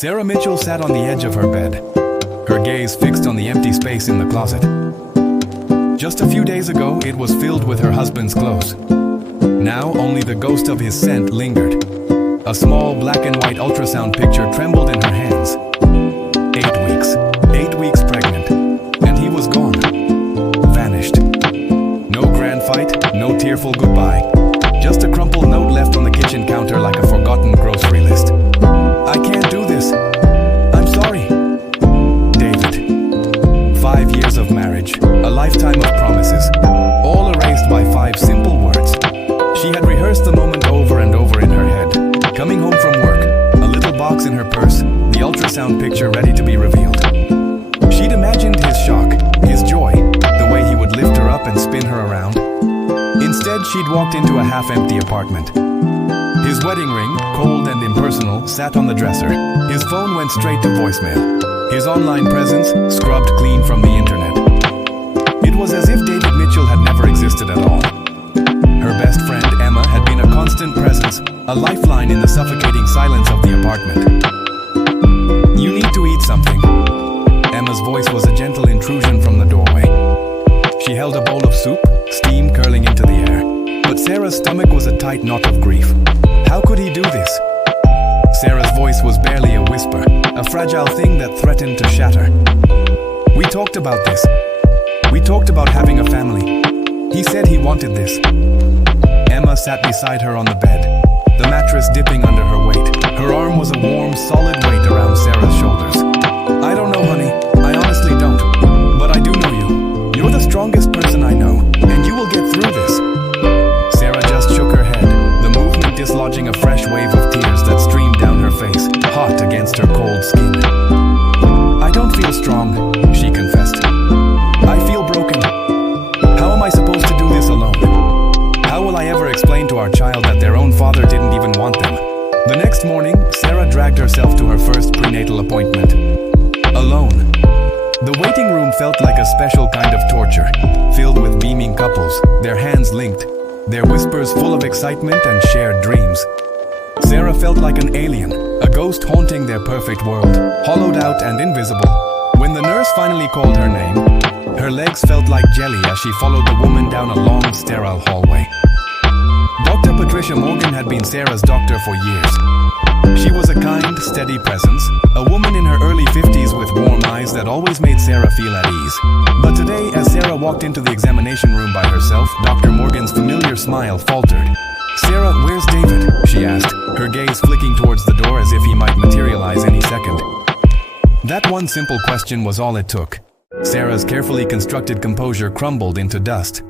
Sarah Mitchell sat on the edge of her bed, her gaze fixed on the empty space in the closet. Just a few days ago, it was filled with her husband's clothes. Now, only the ghost of his scent lingered. A small black and white ultrasound picture trembled in her hands. 8 weeks pregnant, and he was gone, vanished. No grand fight, no tearful goodbye, just a crumpled note left on the kitchen counter like a forgotten grocery list. I can't do this. I'm sorry. David. 5 years of marriage, a lifetime of promises, all erased by 5 simple words. She had rehearsed the moment over and over in her head. Coming home from work, a little box in her purse, the ultrasound picture ready to be revealed. She'd imagined his shock, his joy, the way he would lift her up and spin her around. Instead, she'd walked into a half-empty apartment. His wedding ring, cold and impersonal, sat on the dresser. His phone went straight to voicemail. His online presence scrubbed clean from the internet. It was as if David Mitchell had never existed at all. Her best friend, Emma, had been a constant presence, a lifeline in the suffocating silence of the apartment. You need to eat something. Emma's voice was a gentle intrusion from the doorway. She held a bowl of soup, steam curling into the air. But Sarah's stomach was a tight knot of grief. How could he do this? Sarah's voice was barely a whisper, a fragile thing that threatened to shatter. We talked about this. We talked about having a family. He said he wanted this. Emma sat beside her on the bed, the mattress dipping under her weight. Her arm was a warm, solid weight around Sarah's shoulders. I don't know, honey. I honestly don't. But I do know you. You're the strongest person I know, and you will get through this. Sarah just shook her head, the movement dislodging a fresh wave of tears that streamed down her face, hot against her cold skin. I don't feel strong, she confessed. I feel broken. How am I supposed to do this alone? How will I ever explain to our child that their own father didn't even want them? The next morning, Sarah dragged herself to her first prenatal appointment. Alone. The waiting room felt like a special kind of torture, filled with beaming couples, their hands linked, their whispers full of excitement and shared dreams. Sarah felt like an alien, a ghost haunting their perfect world, hollowed out and invisible. When the nurse finally called her name, her legs felt like jelly as she followed the woman down a long, sterile hallway. Dr. Patricia Morgan had been Sarah's doctor for years. She was a kind, steady presence, a woman in her early 50s with warm eyes that always made Sarah feel at ease. But today, as Sarah walked into the examination room by herself, Dr. Morgan's familiar smile faltered. "Sarah, where's David?" she asked, her gaze flicking towards the door as if he might materialize any second. That one simple question was all it took. Sarah's carefully constructed composure crumbled into dust.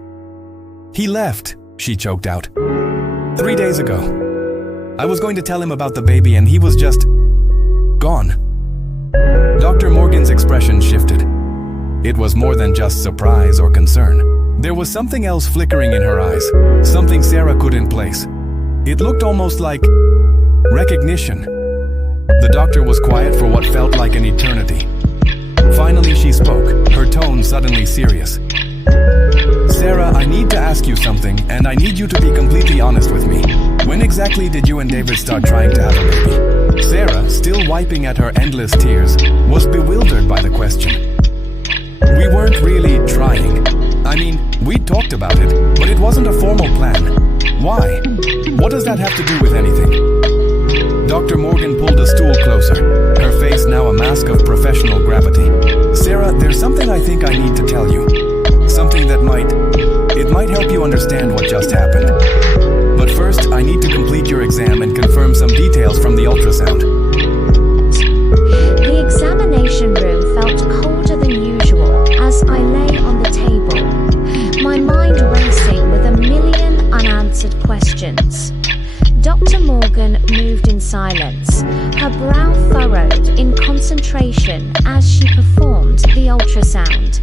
"He left," she choked out. "3 days ago. I was going to tell him about the baby and he was just gone." Dr. Morgan's expression shifted. It was more than just surprise or concern. There was something else flickering in her eyes, something Sarah couldn't place. It looked almost like recognition. The doctor was quiet for what felt like an eternity. Finally she spoke, her tone suddenly serious. "Sarah, I need to ask you something, and I need you to be completely honest with me. When exactly did you and David start trying to have a baby?" Sarah, still wiping at her endless tears, was bewildered by the question. "We weren't really trying. I mean, we talked about it, but it wasn't a formal plan. Why? What does that have to do with anything?" Dr. Morgan pulled a stool closer, her face now a mask of professional gravity. "Sarah, there's something I think I need to tell you. Something that might help you understand what just happened. But first, I need to complete your exam and confirm some details from the ultrasound." The examination room felt colder than usual as I lay on the table, my mind racing with a million unanswered questions. Dr. Morgan moved in silence, her brow furrowed in concentration as she performed the ultrasound.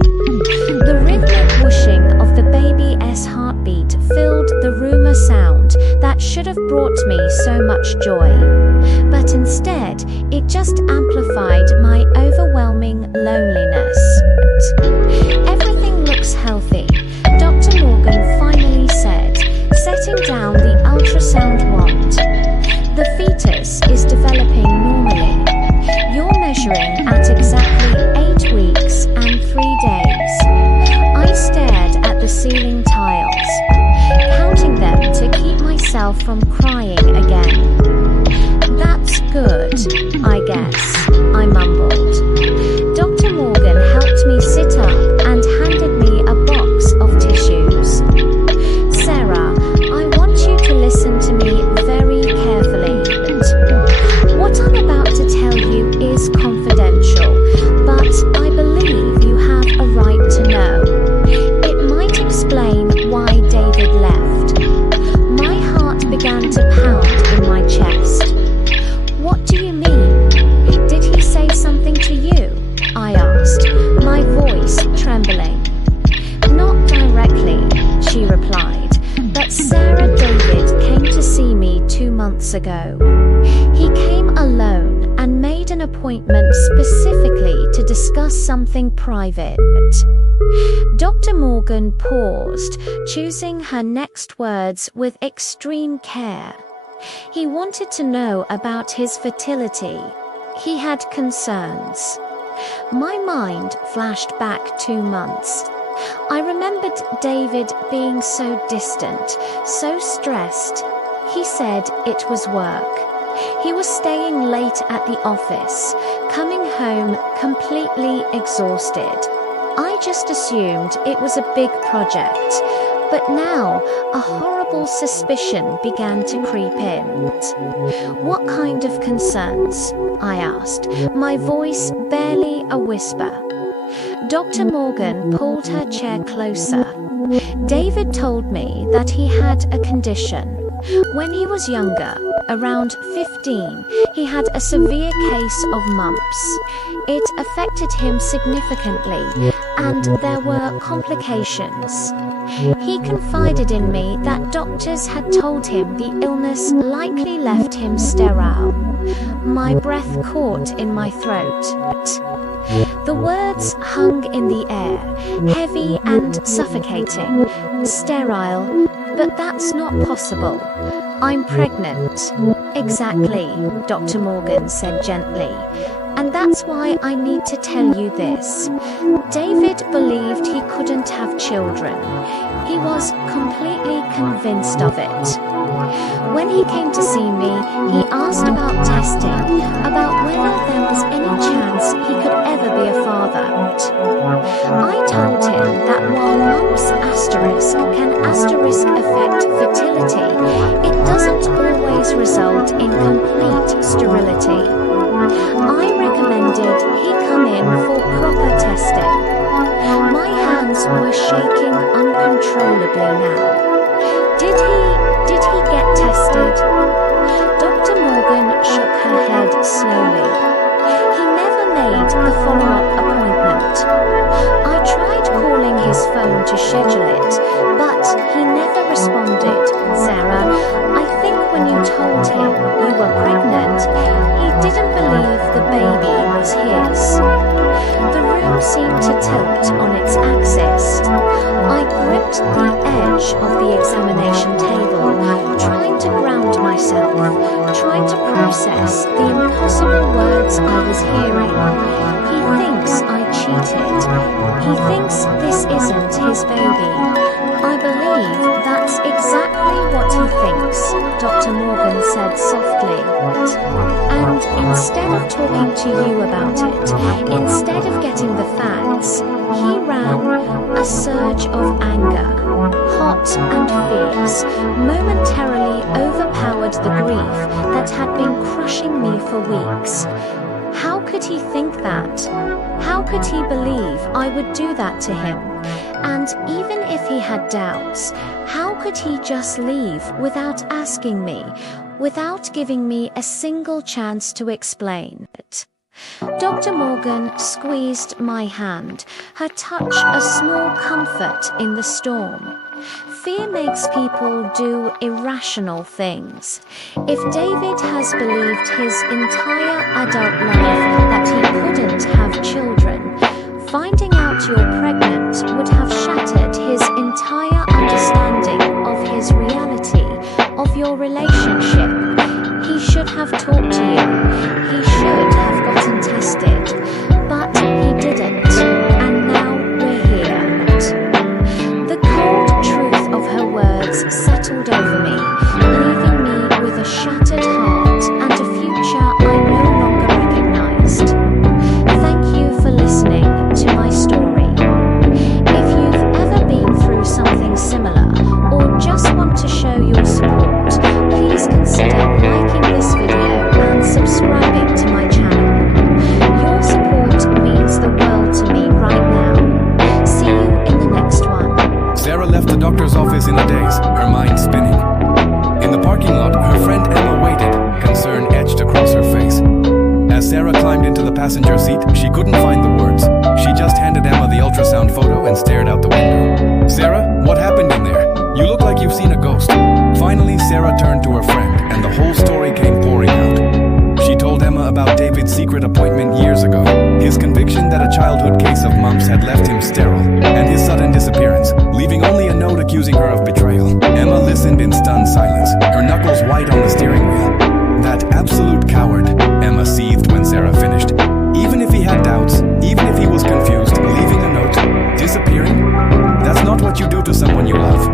The rhythmic whooshing of the baby's heartbeat filled the room, a sound that should have brought me so much joy. But instead, it just amplified my overwhelming loneliness. "Everything looks healthy," Dr. Morgan finally said, setting down the ultrasound wand. "The fetus is developing normally. I guess, I mumbled. Dr. Morgan helped me sit up and handed me a box of tissues. Sarah, I want you to listen to me very carefully. What I'm about to tell you is confidential, but I believe you have a right to know. It might explain why David left. My heart began to pound in my chest. What do you mean? Did he say something to you? I asked, my voice trembling. Not directly, she replied, but Sarah David came to see me 2 months ago. He came alone and made an appointment specifically to discuss something private. Dr. Morgan paused, choosing her next words with extreme care. He wanted to know about his fertility. He had concerns. My mind flashed back 2 months. I remembered David being so distant, so stressed. He said it was work. He was staying late at the office, coming home completely exhausted. I just assumed it was a big project, but now a horrible suspicion began to creep in. What kind of concerns? I asked, my voice barely a whisper. Dr. Morgan pulled her chair closer. David told me that he had a condition. When he was younger, around 15, he had a severe case of mumps. It affected him significantly, and there were complications. He confided in me that doctors had told him the illness likely left him sterile. My breath caught in my throat. The words hung in the air, heavy and suffocating. Sterile, but that's not possible. I'm pregnant. Exactly, Dr. Morgan said gently. And that's why I need to tell you this. David believed he couldn't have children. He was completely convinced of it. When he came to see me, he asked about testing, about whether there was any chance he could ever be a father. I told him that while mumps can affect fertility, it doesn't always result in complete sterility. I recommended he come in for proper testing. My hands were shaking uncontrollably now. Did he get tested? Dr. Morgan shook her head slowly. He never made the follow-up appointment. I tried calling his phone to schedule it, but he never responded. Sarah, I think when you told him you were pregnant, he didn't believe the baby was his. The room seemed to tilt on its axis. I gripped the edge of the examination table, trying to ground myself, trying to process the impossible words I was hearing. He thinks I cheated. He thinks this isn't his baby. I believe that's exactly what he thinks, Dr. Morgan said softly. And instead of talking to you about it, instead of getting the facts, he ran a surge of anger, hot and fierce, momentarily overpowered the grief that had been crushing me for weeks. How could he think that? How could he believe I would do that to him? And even if he had doubts, how could he just leave without asking me, without giving me a single chance to explain it? Dr. Morgan squeezed my hand, her touch a small comfort in the storm. Fear makes people do irrational things. If David has believed his entire adult life that he couldn't have children, finding out you're pregnant would have shattered his entire understanding of his reality, of your relationship. He should have talked to you. He should have gotten tested. But he didn't. And now we're here. The cold truth of her words settled over me, leaving me with a shattered heart and a future I no longer climbed into the passenger seat, she couldn't find the words. She just handed Emma the ultrasound photo and stared out the window. Sarah, what happened in there? You look like you've seen a ghost. Finally, Sarah turned to her friend, and the whole story came pouring out. She told Emma about David's secret appointment years ago, his conviction that a childhood case of mumps had left him sterile, and his sudden disappearance, leaving only a note accusing her of betrayal. Emma listened in stunned silence, her knuckles white on the steering wheel. That absolute coward, Emma seethed when Sarah finished. Even if he had doubts, even if he was confused, leaving a note, disappearing, that's not what you do to someone you love.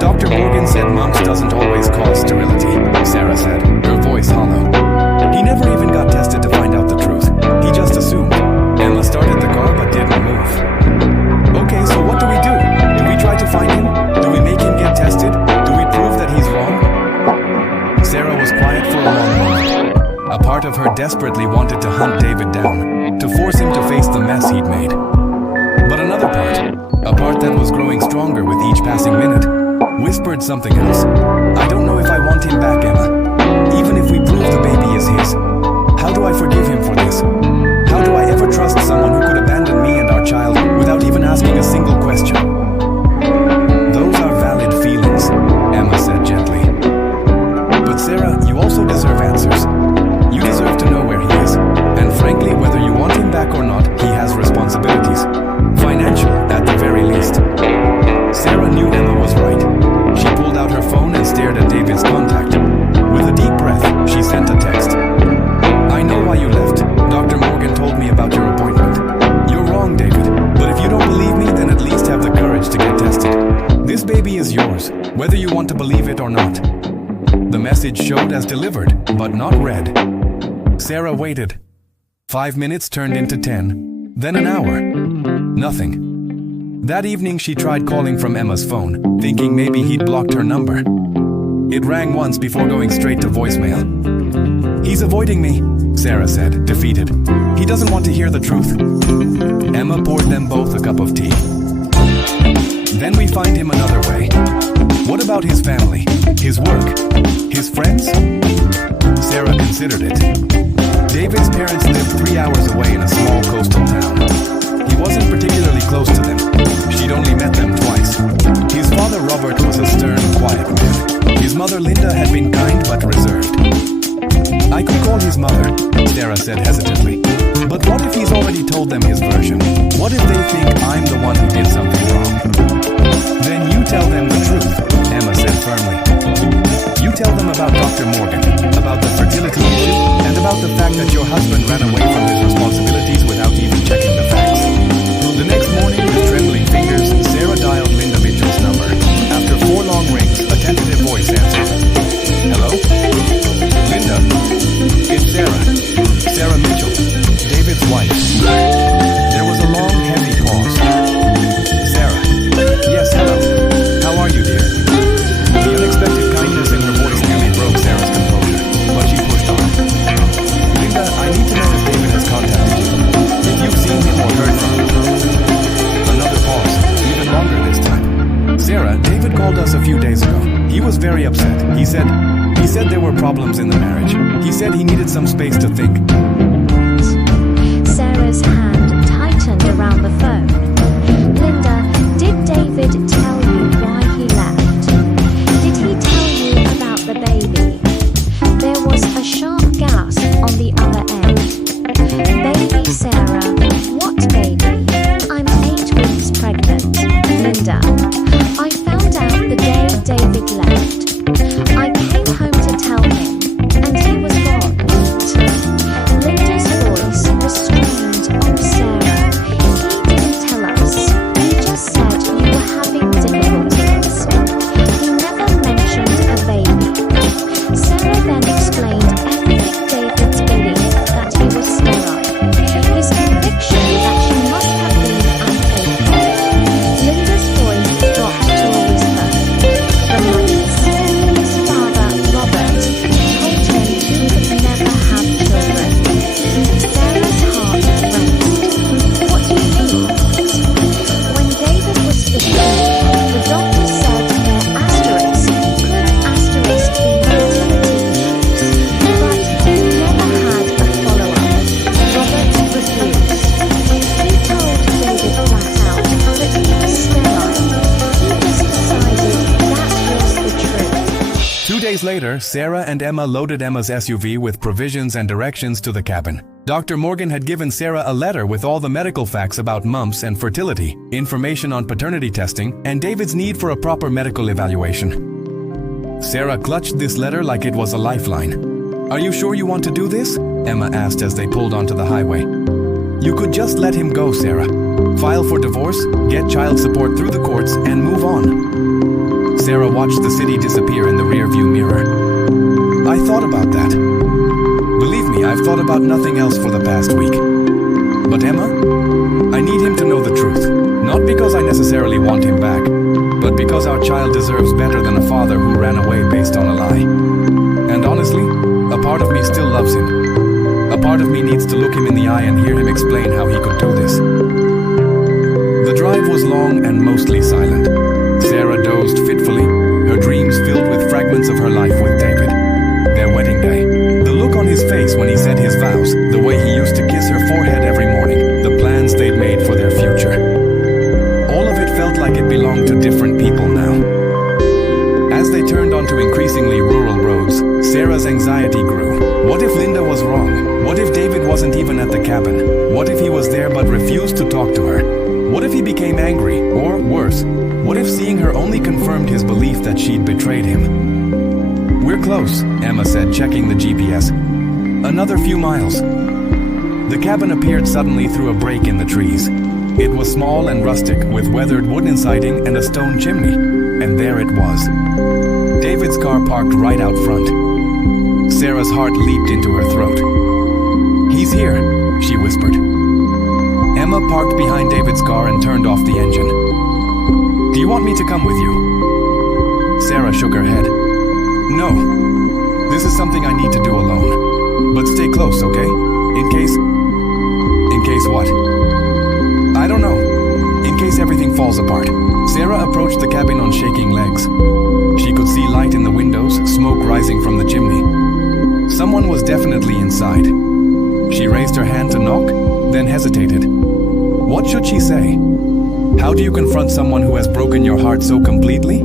Dr. Morgan said mumps doesn't always cause sterility, Sarah said, her voice hollow. He never even got tested to find out the truth. He just assumed. Emma started the car but didn't move. Okay, so what do we do? Do we try to find him? Do we make him get tested? Do we prove that he's wrong? Sarah was quiet for a long moment. A part of her desperately wanted to hunt David down, to force him to face the mess he'd made. But another part, a part that was growing stronger with each passing minute, whispered something else. I don't know if I want him back, Emma. Even if we prove the baby is his. How do I forgive him for this? How do I ever trust someone who could abandon me and our child without even asking a single question? Those are valid feelings, Emma said gently. But Sarah, you also deserve answers. You deserve to know where he is. And frankly, whether you want him back or not, he has responsibilities. Financial, at the very least. Sarah knew Emma was right. She pulled out her phone and stared at David's contact. With a deep breath, she sent a text. I know why you left. Dr. Morgan told me about your appointment. You're wrong, David. But if you don't believe me, then at least have the courage to get tested. This baby is yours, whether you want to believe it or not. The message showed as delivered, but not read. Sarah waited. 5 minutes turned into 10, then an hour. Nothing. That evening she tried calling from Emma's phone, thinking maybe he'd blocked her number. It rang once before going straight to voicemail. He's avoiding me, Sarah said, defeated. He doesn't want to hear the truth. Emma poured them both a cup of tea. Then we find him another way. What about his family, his work, his friends? Sarah considered it. David's parents lived 3 hours away in a small coastal town. He wasn't particularly close to them. She'd only met them twice. His father, Robert, was a stern, quiet man. His mother, Linda, had been kind but reserved. I could call his mother, Sarah said hesitantly. But what if he's already told them his version? What if they think I'm the one who did something wrong? Then you tell them the truth, Emma said firmly. You tell them about Dr. Morgan, about the fertility issue, and about the fact that your husband ran away from his responsibilities without even checking the facts. The next morning, with trembling fingers, Sarah dialed Linda Mitchell's number. After 4 long rings, a tentative voice answered. Hello? Linda. It's Sarah. Sarah Mitchell, David's wife. There was a long, heavy pause. Sarah. Yes, hello. How are you, dear? The unexpected kindness in her voice nearly broke Sarah's composure, but she pushed on. Linda, I need to know if David has contacted you. If you've seen him or heard from him. Another pause, even longer this time. Sarah, David called us a few days ago. He was very upset. He said there were problems in the marriage. He said he needed some space to think. Sarah's hand tightened around the phone. Linda, did David tell you why he left? Did he tell you about the baby? There was a sharp gasp on the other end. Baby Sarah, what baby? I'm 8 weeks pregnant. Linda, I found out the day David left. I came home to tell him, and he was gone. days later, Sarah and Emma loaded Emma's SUV with provisions and directions to the cabin. Dr. Morgan had given Sarah a letter with all the medical facts about mumps and fertility, information on paternity testing, and David's need for a proper medical evaluation. Sarah clutched this letter like it was a lifeline. "Are you sure you want to do this?" Emma asked as they pulled onto the highway. "You could just let him go, Sarah. File for divorce, get child support through the courts, and move on." Sarah watched the city disappear in the rearview mirror. "I thought about that. Believe me, I've thought about nothing else for the past week. But Emma, I need him to know the truth. Not because I necessarily want him back, but because our child deserves better than a father who ran away based on a lie. And honestly, a part of me still loves him. A part of me needs to look him in the eye and hear him explain how he could do this." The drive was long and mostly silent. Sarah dozed fitfully, her dreams filled with fragments of her life with David. Their wedding day. The look on his face when he said his vows, the way he used to kiss her forehead every morning, the plans they'd made for their future. All of it felt like it belonged to different people now. As they turned onto increasingly rural roads, Sarah's anxiety grew. What if Linda was wrong? What if David wasn't even at the cabin? What if he was there but refused to talk to her? What if he became angry, or worse, what if seeing her only confirmed his belief that she'd betrayed him? "We're close," Emma said, checking the GPS. "Another few miles." The cabin appeared suddenly through a break in the trees. It was small and rustic, with weathered wooden siding and a stone chimney. And there it was. David's car parked right out front. Sarah's heart leaped into her throat. "He's here," she whispered. Emma parked behind David's car and turned off the engine. "Do you want me to come with you?" Sarah shook her head. "No. This is something I need to do alone. But stay close, okay? In case what? I don't know. In case everything falls apart." Sarah approached the cabin on shaking legs. She could see light in the windows, smoke rising from the chimney. Someone was definitely inside. She raised her hand to knock, then hesitated. What should she say? How do you confront someone who has broken your heart so completely?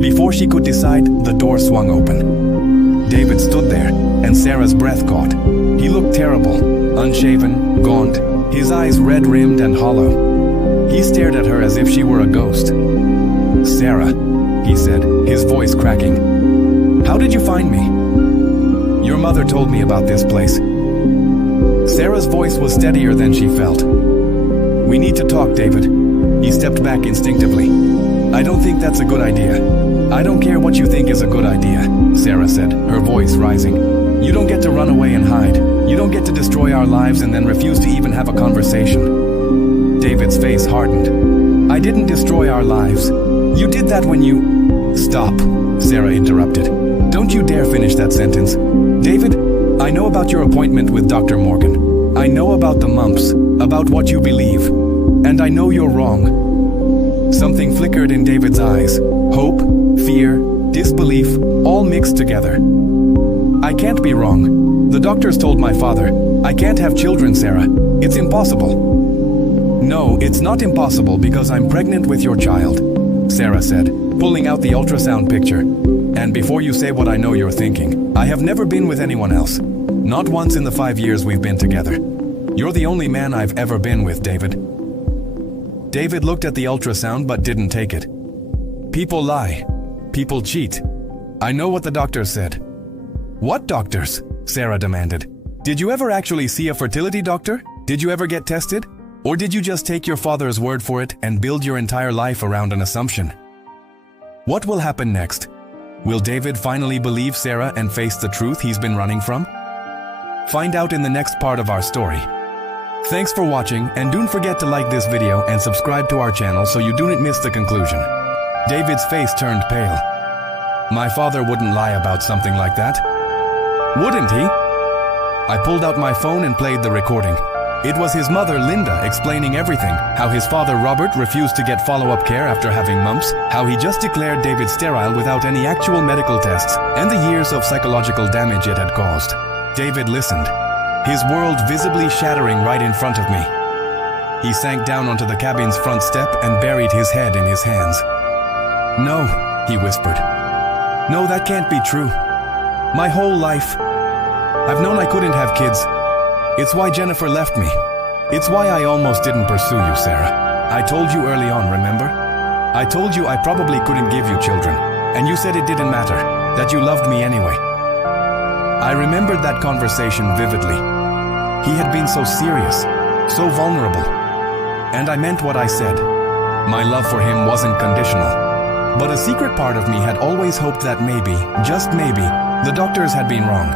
Before she could decide, the door swung open. David stood there, and Sarah's breath caught. He looked terrible, unshaven, gaunt, his eyes red-rimmed and hollow. He stared at her as if she were a ghost. "Sarah," he said, his voice cracking. "How did you find me?" "Your mother told me about this place." Sarah's voice was steadier than she felt. "We need to talk, David." He stepped back instinctively. "I don't think that's a good idea." "I don't care what you think is a good idea," Sarah said, her voice rising. "You don't get to run away and hide. You don't get to destroy our lives and then refuse to even have a conversation." David's face hardened. "I didn't destroy our lives. You did that when you—" "Stop," Sarah interrupted. "Don't you dare finish that sentence. David, I know about your appointment with Dr. Morgan. I know about the mumps, about what you believe. And I know you're wrong." Something flickered in David's eyes. Hope, fear, disbelief, all mixed together. "I can't be wrong. The doctors told my father. I can't have children, Sarah. It's impossible." "No, it's not impossible because I'm pregnant with your child," Sarah said, pulling out the ultrasound picture. "And before you say what I know you're thinking, I have never been with anyone else. Not once in the 5 years we've been together. You're the only man I've ever been with, David." David looked at the ultrasound but didn't take it. "People lie. People cheat. I know what the doctors said." "What doctors?" Sarah demanded. "Did you ever actually see a fertility doctor? Did you ever get tested? Or did you just take your father's word for it and build your entire life around an assumption?" What will happen next? Will David finally believe Sarah and face the truth he's been running from? Find out in the next part of our story. Thanks for watching, and don't forget to like this video and subscribe to our channel so you don't miss the conclusion. David's face turned pale. My father wouldn't lie about something like that. Wouldn't he? I pulled out my phone and played the recording. It was his mother, Linda, explaining everything, how his father, Robert, refused to get follow-up care after having mumps, how he just declared David sterile without any actual medical tests, and the years of psychological damage it had caused. David listened, his world visibly shattering right in front of me. He sank down onto the cabin's front step and buried his head in his hands. "No," he whispered. No, that can't be true. My whole life, I've known I couldn't have kids. It's why Jennifer left me. It's why I almost didn't pursue you, Sarah. I told you early on, remember? I told you I probably couldn't give you children, and you said it didn't matter, that you loved me anyway. I remembered that conversation vividly. He had been so serious, so vulnerable. And I meant what I said. My love for him wasn't conditional. But a secret part of me had always hoped that maybe, just maybe, the doctors had been wrong.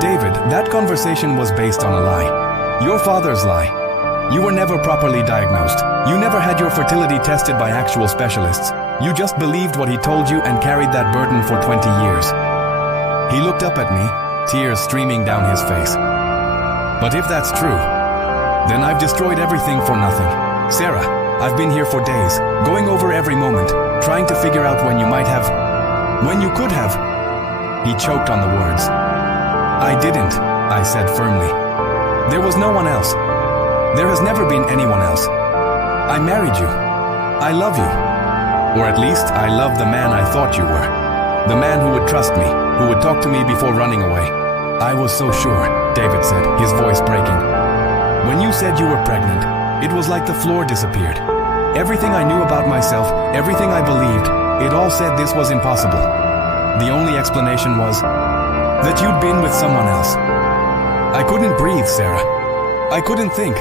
David, that conversation was based on a lie. Your father's lie. You were never properly diagnosed. You never had your fertility tested by actual specialists. You just believed what he told you and carried that burden for 20 years. He looked up at me, tears streaming down his face. But if that's true, then I've destroyed everything for nothing. Sarah, I've been here for days, going over every moment, trying to figure out when you might have, when you could have. He choked on the words. I didn't, I said firmly. There was no one else. There has never been anyone else. I married you. I love you. Or at least, I love the man I thought you were. The man who would trust me, who would talk to me before running away. I was so sure, David said, his voice breaking. When you said you were pregnant, it was like the floor disappeared. Everything I knew about myself, everything I believed, it all said this was impossible. The only explanation was that you'd been with someone else. I couldn't breathe, Sarah. I couldn't think.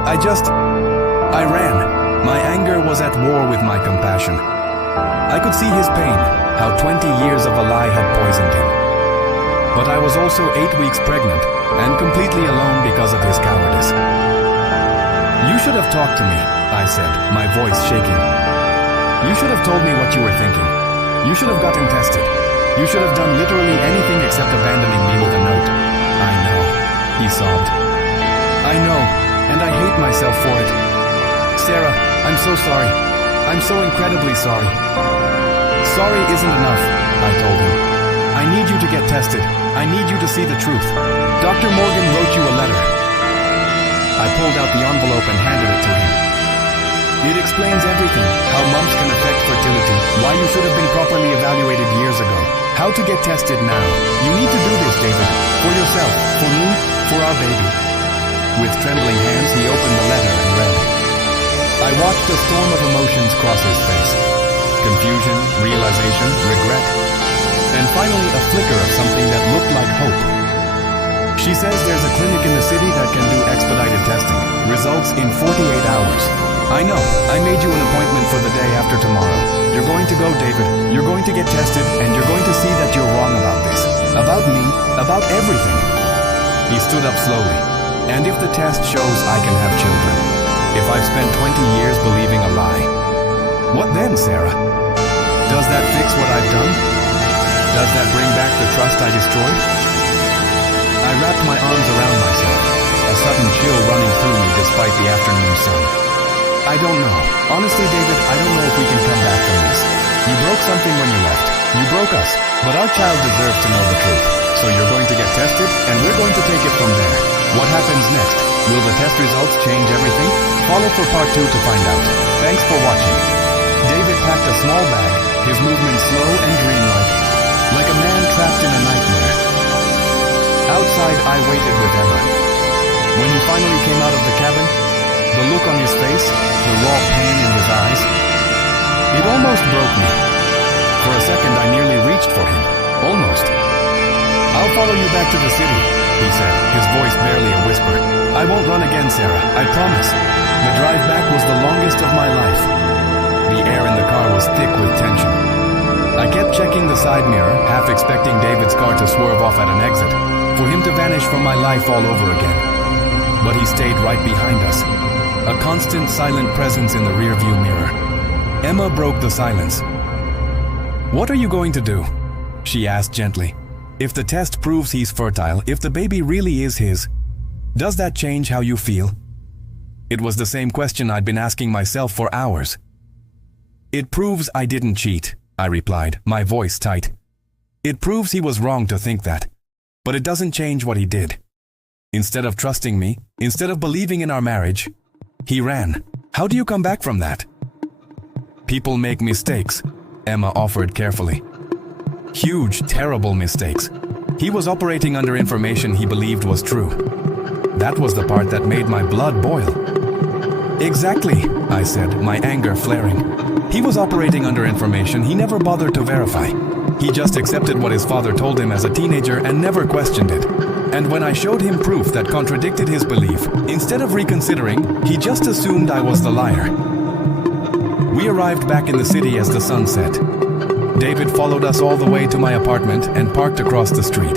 I ran. My anger was at war with my compassion. I could see his pain, how 20 years of a lie had poisoned him. But I was also 8 weeks pregnant and completely alone because of his cowardice. You should have talked to me, I said, my voice shaking. You should have told me what you were thinking. You should have gotten tested. You should have done literally anything except abandoning me with a note. I know, he sobbed. I know, and I hate myself for it. Sarah, I'm so sorry. I'm so incredibly sorry. Sorry isn't enough, I told him. I need you to get tested. I need you to see the truth. Dr. Morgan wrote you a letter. I pulled out the envelope and handed it to him. It explains everything, how mumps can affect fertility, why you should have been properly evaluated years ago, how to get tested now. You need to do this, David, for yourself, for me, for our baby. With trembling hands, he opened the letter and read. I watched a storm of emotions cross his face. Confusion, realization, regret, and finally a flicker of something that looked like hope. She says there's a clinic in the city that can do expedited testing. Results in 48 hours. I know, I made you an appointment for the day after tomorrow. You're going to go, David. You're going to get tested, and you're going to see that you're wrong about this. About me, about everything. He stood up slowly. And if the test shows I can have children, if I've spent 20 years believing a lie, what then, Sarah? Does that fix what I've done? Does that bring back the trust I destroyed? I wrapped my arms around myself, a sudden chill running through me despite the afternoon sun. I don't know. Honestly, David, I don't know if we can come back from this. You broke something when you left. You broke us. But our child deserves to know the truth. So you're going to get tested, and we're going to take it from there. What happens next? Will the test results change everything? Follow for part 2 to find out. Thanks for watching. David packed a small bag, his movements slow and dreamlike, like a man trapped in a nightmare. Outside, I waited with Emma. When he finally came out of the cabin, the look on his face, the raw pain in his eyes, it almost broke me. For a second, I nearly reached for him. Almost. I'll follow you back to the city, he said, his voice barely a whisper. I won't run again, Sarah, I promise. The drive back was the longest of my life. The air in the car was thick with tension. I kept checking the side mirror, half expecting David's car to swerve off at an exit, for him to vanish from my life all over again. But he stayed right behind us, a constant silent presence in the rearview mirror. Emma broke the silence. What are you going to do? She asked gently. If the test proves he's fertile, if the baby really is his, does that change how you feel? It was the same question I'd been asking myself for hours. It proves I didn't cheat, I replied, my voice tight. It proves he was wrong to think that, but it doesn't change what he did. Instead of trusting me, instead of believing in our marriage, he ran. How do you come back from that? People make mistakes, Emma offered carefully. Huge, terrible mistakes. He was operating under information he believed was true. That was the part that made my blood boil. Exactly, I said, my anger flaring. He was operating under information he never bothered to verify. He just accepted what his father told him as a teenager and never questioned it. And when I showed him proof that contradicted his belief, instead of reconsidering, he just assumed I was the liar. We arrived back in the city as the sun set. David followed us all the way to my apartment and parked across the street.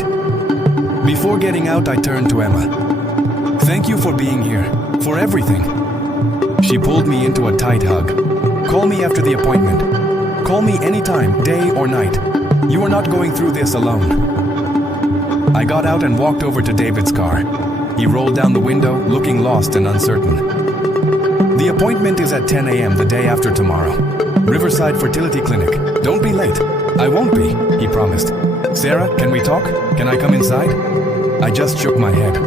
Before getting out, I turned to Emma. Thank you for being here, for everything. She pulled me into a tight hug. Call me after the appointment. Call me anytime, day or night. You are not going through this alone. I got out and walked over to David's car. He rolled down the window, looking lost and uncertain. The appointment is at 10 a.m. the day after tomorrow. Riverside Fertility Clinic. Don't be late. I won't be, he promised. Sarah, can we talk? Can I come inside? I just shook my head.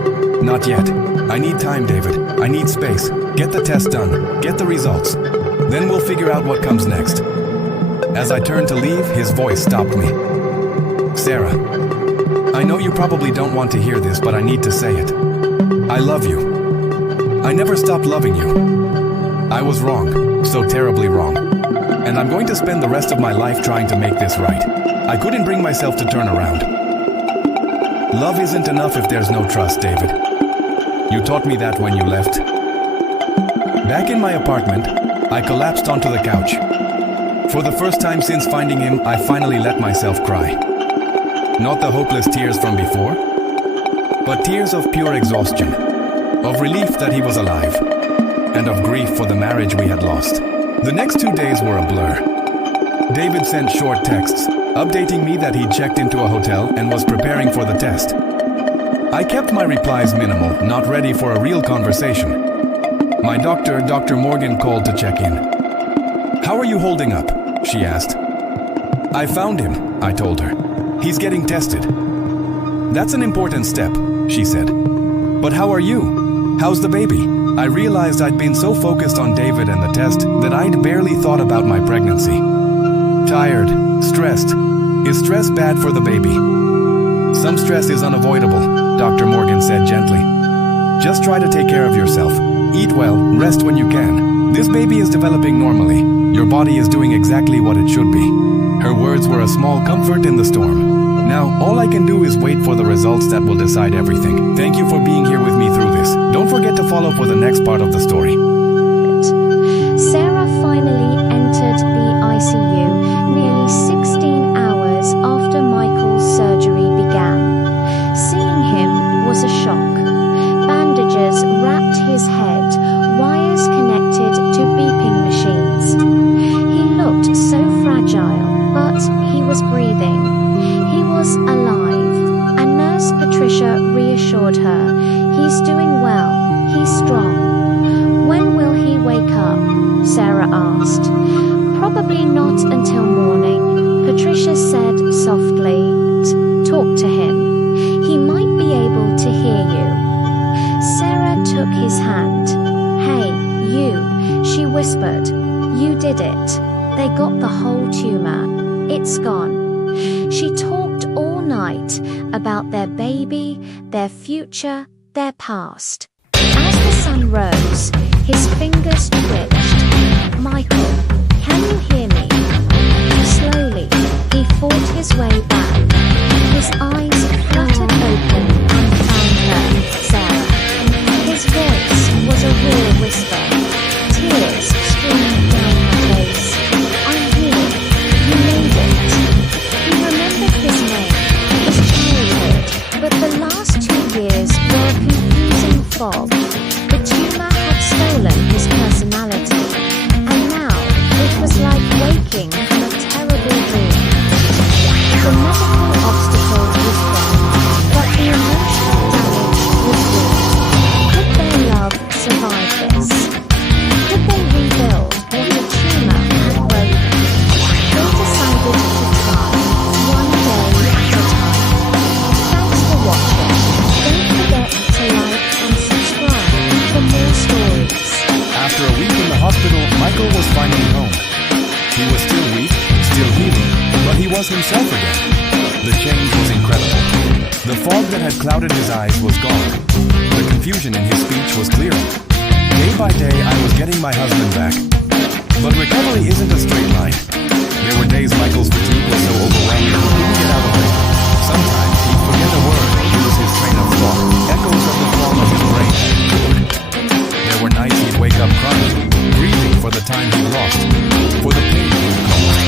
Not yet. I need time, David. I need space. Get the test done. Get the results. Then we'll figure out what comes next. As I turned to leave, his voice stopped me. Sarah, I know you probably don't want to hear this, but I need to say it. I love you. I never stopped loving you. I was wrong, so terribly wrong. And I'm going to spend the rest of my life trying to make this right. I couldn't bring myself to turn around. Love isn't enough if there's no trust, David. You taught me that when you left. Back in my apartment, I collapsed onto the couch. For the first time since finding him, I finally let myself cry. Not the hopeless tears from before, but tears of pure exhaustion, of relief that he was alive, and of grief for the marriage we had lost. The next 2 days were a blur. David sent short texts, updating me that he'd checked into a hotel and was preparing for the test. I kept my replies minimal, not ready for a real conversation. My doctor, Dr. Morgan, called to check in. How are you holding up? She asked. I found him, I told her. He's getting tested. That's an important step, she said. But how are you? How's the baby? I realized I'd been so focused on David and the test that I'd barely thought about my pregnancy. Tired, stressed. Is stress bad for the baby? Some stress is unavoidable, Dr. Morgan said gently. Just try to take care of yourself. Eat well, rest when you can. This baby is developing normally. Your body is doing exactly what it should be. Her words were a small comfort in the storm. Now, all I can do is wait for the results that will decide everything. Thank you for being here with me through this. Don't forget to follow for the next part of the story. Sarah finally entered the ICU nearly 16 hours after Michael's surgery began. Seeing him was a shock. Bandages wrapped his head, wires connected to beeping machines. He looked so fragile, but he was breathing. He was alive, and Nurse Patricia reassured her. He's doing well. He's strong. When will he wake up? Sarah asked. Probably not until morning, Patricia said softly. Talk to him. He might be able to hear you. Sarah took his hand. Hey, you, she whispered. You did it. They got the whole tumor. It's gone. She talked all night about their baby, their future, their past. As the sun rose, his fingers twitched. Michael, can you hear me? Slowly, he fought his way back. His eyes fluttered open and found her, Sarah. His voice was a raw whisper. Tears streamed down her face. I'm here. You made it. He remembered his name, his childhood, but the last 2 years were a confusing fog. The tumor had stolen his personality, and now it was like waking from a terrible dream. The medical obstacle was gone, but the emotional damage was real. Could their love survive this? Could they rebuild what the tumor had broken? They decided to try, one day at a time. Thanks for watching. Don't forget to like and subscribe for more stories. After a week in the hospital, Michael was finally home. He was still weak, still healing, but but he was himself again. The change was incredible. The fog that had clouded his eyes was gone. The confusion in his speech was clearing. Day by day, I was getting my husband back. But recovery isn't a straight line. There were days Michael's fatigue was so overwhelming he couldn't get out of bed. Sometimes he'd forget a word or lose his train of thought. Echoes of the fall of his brain had endured. There were nights he'd wake up crying, grieving for the time he'd lost, for the pain he'd caused.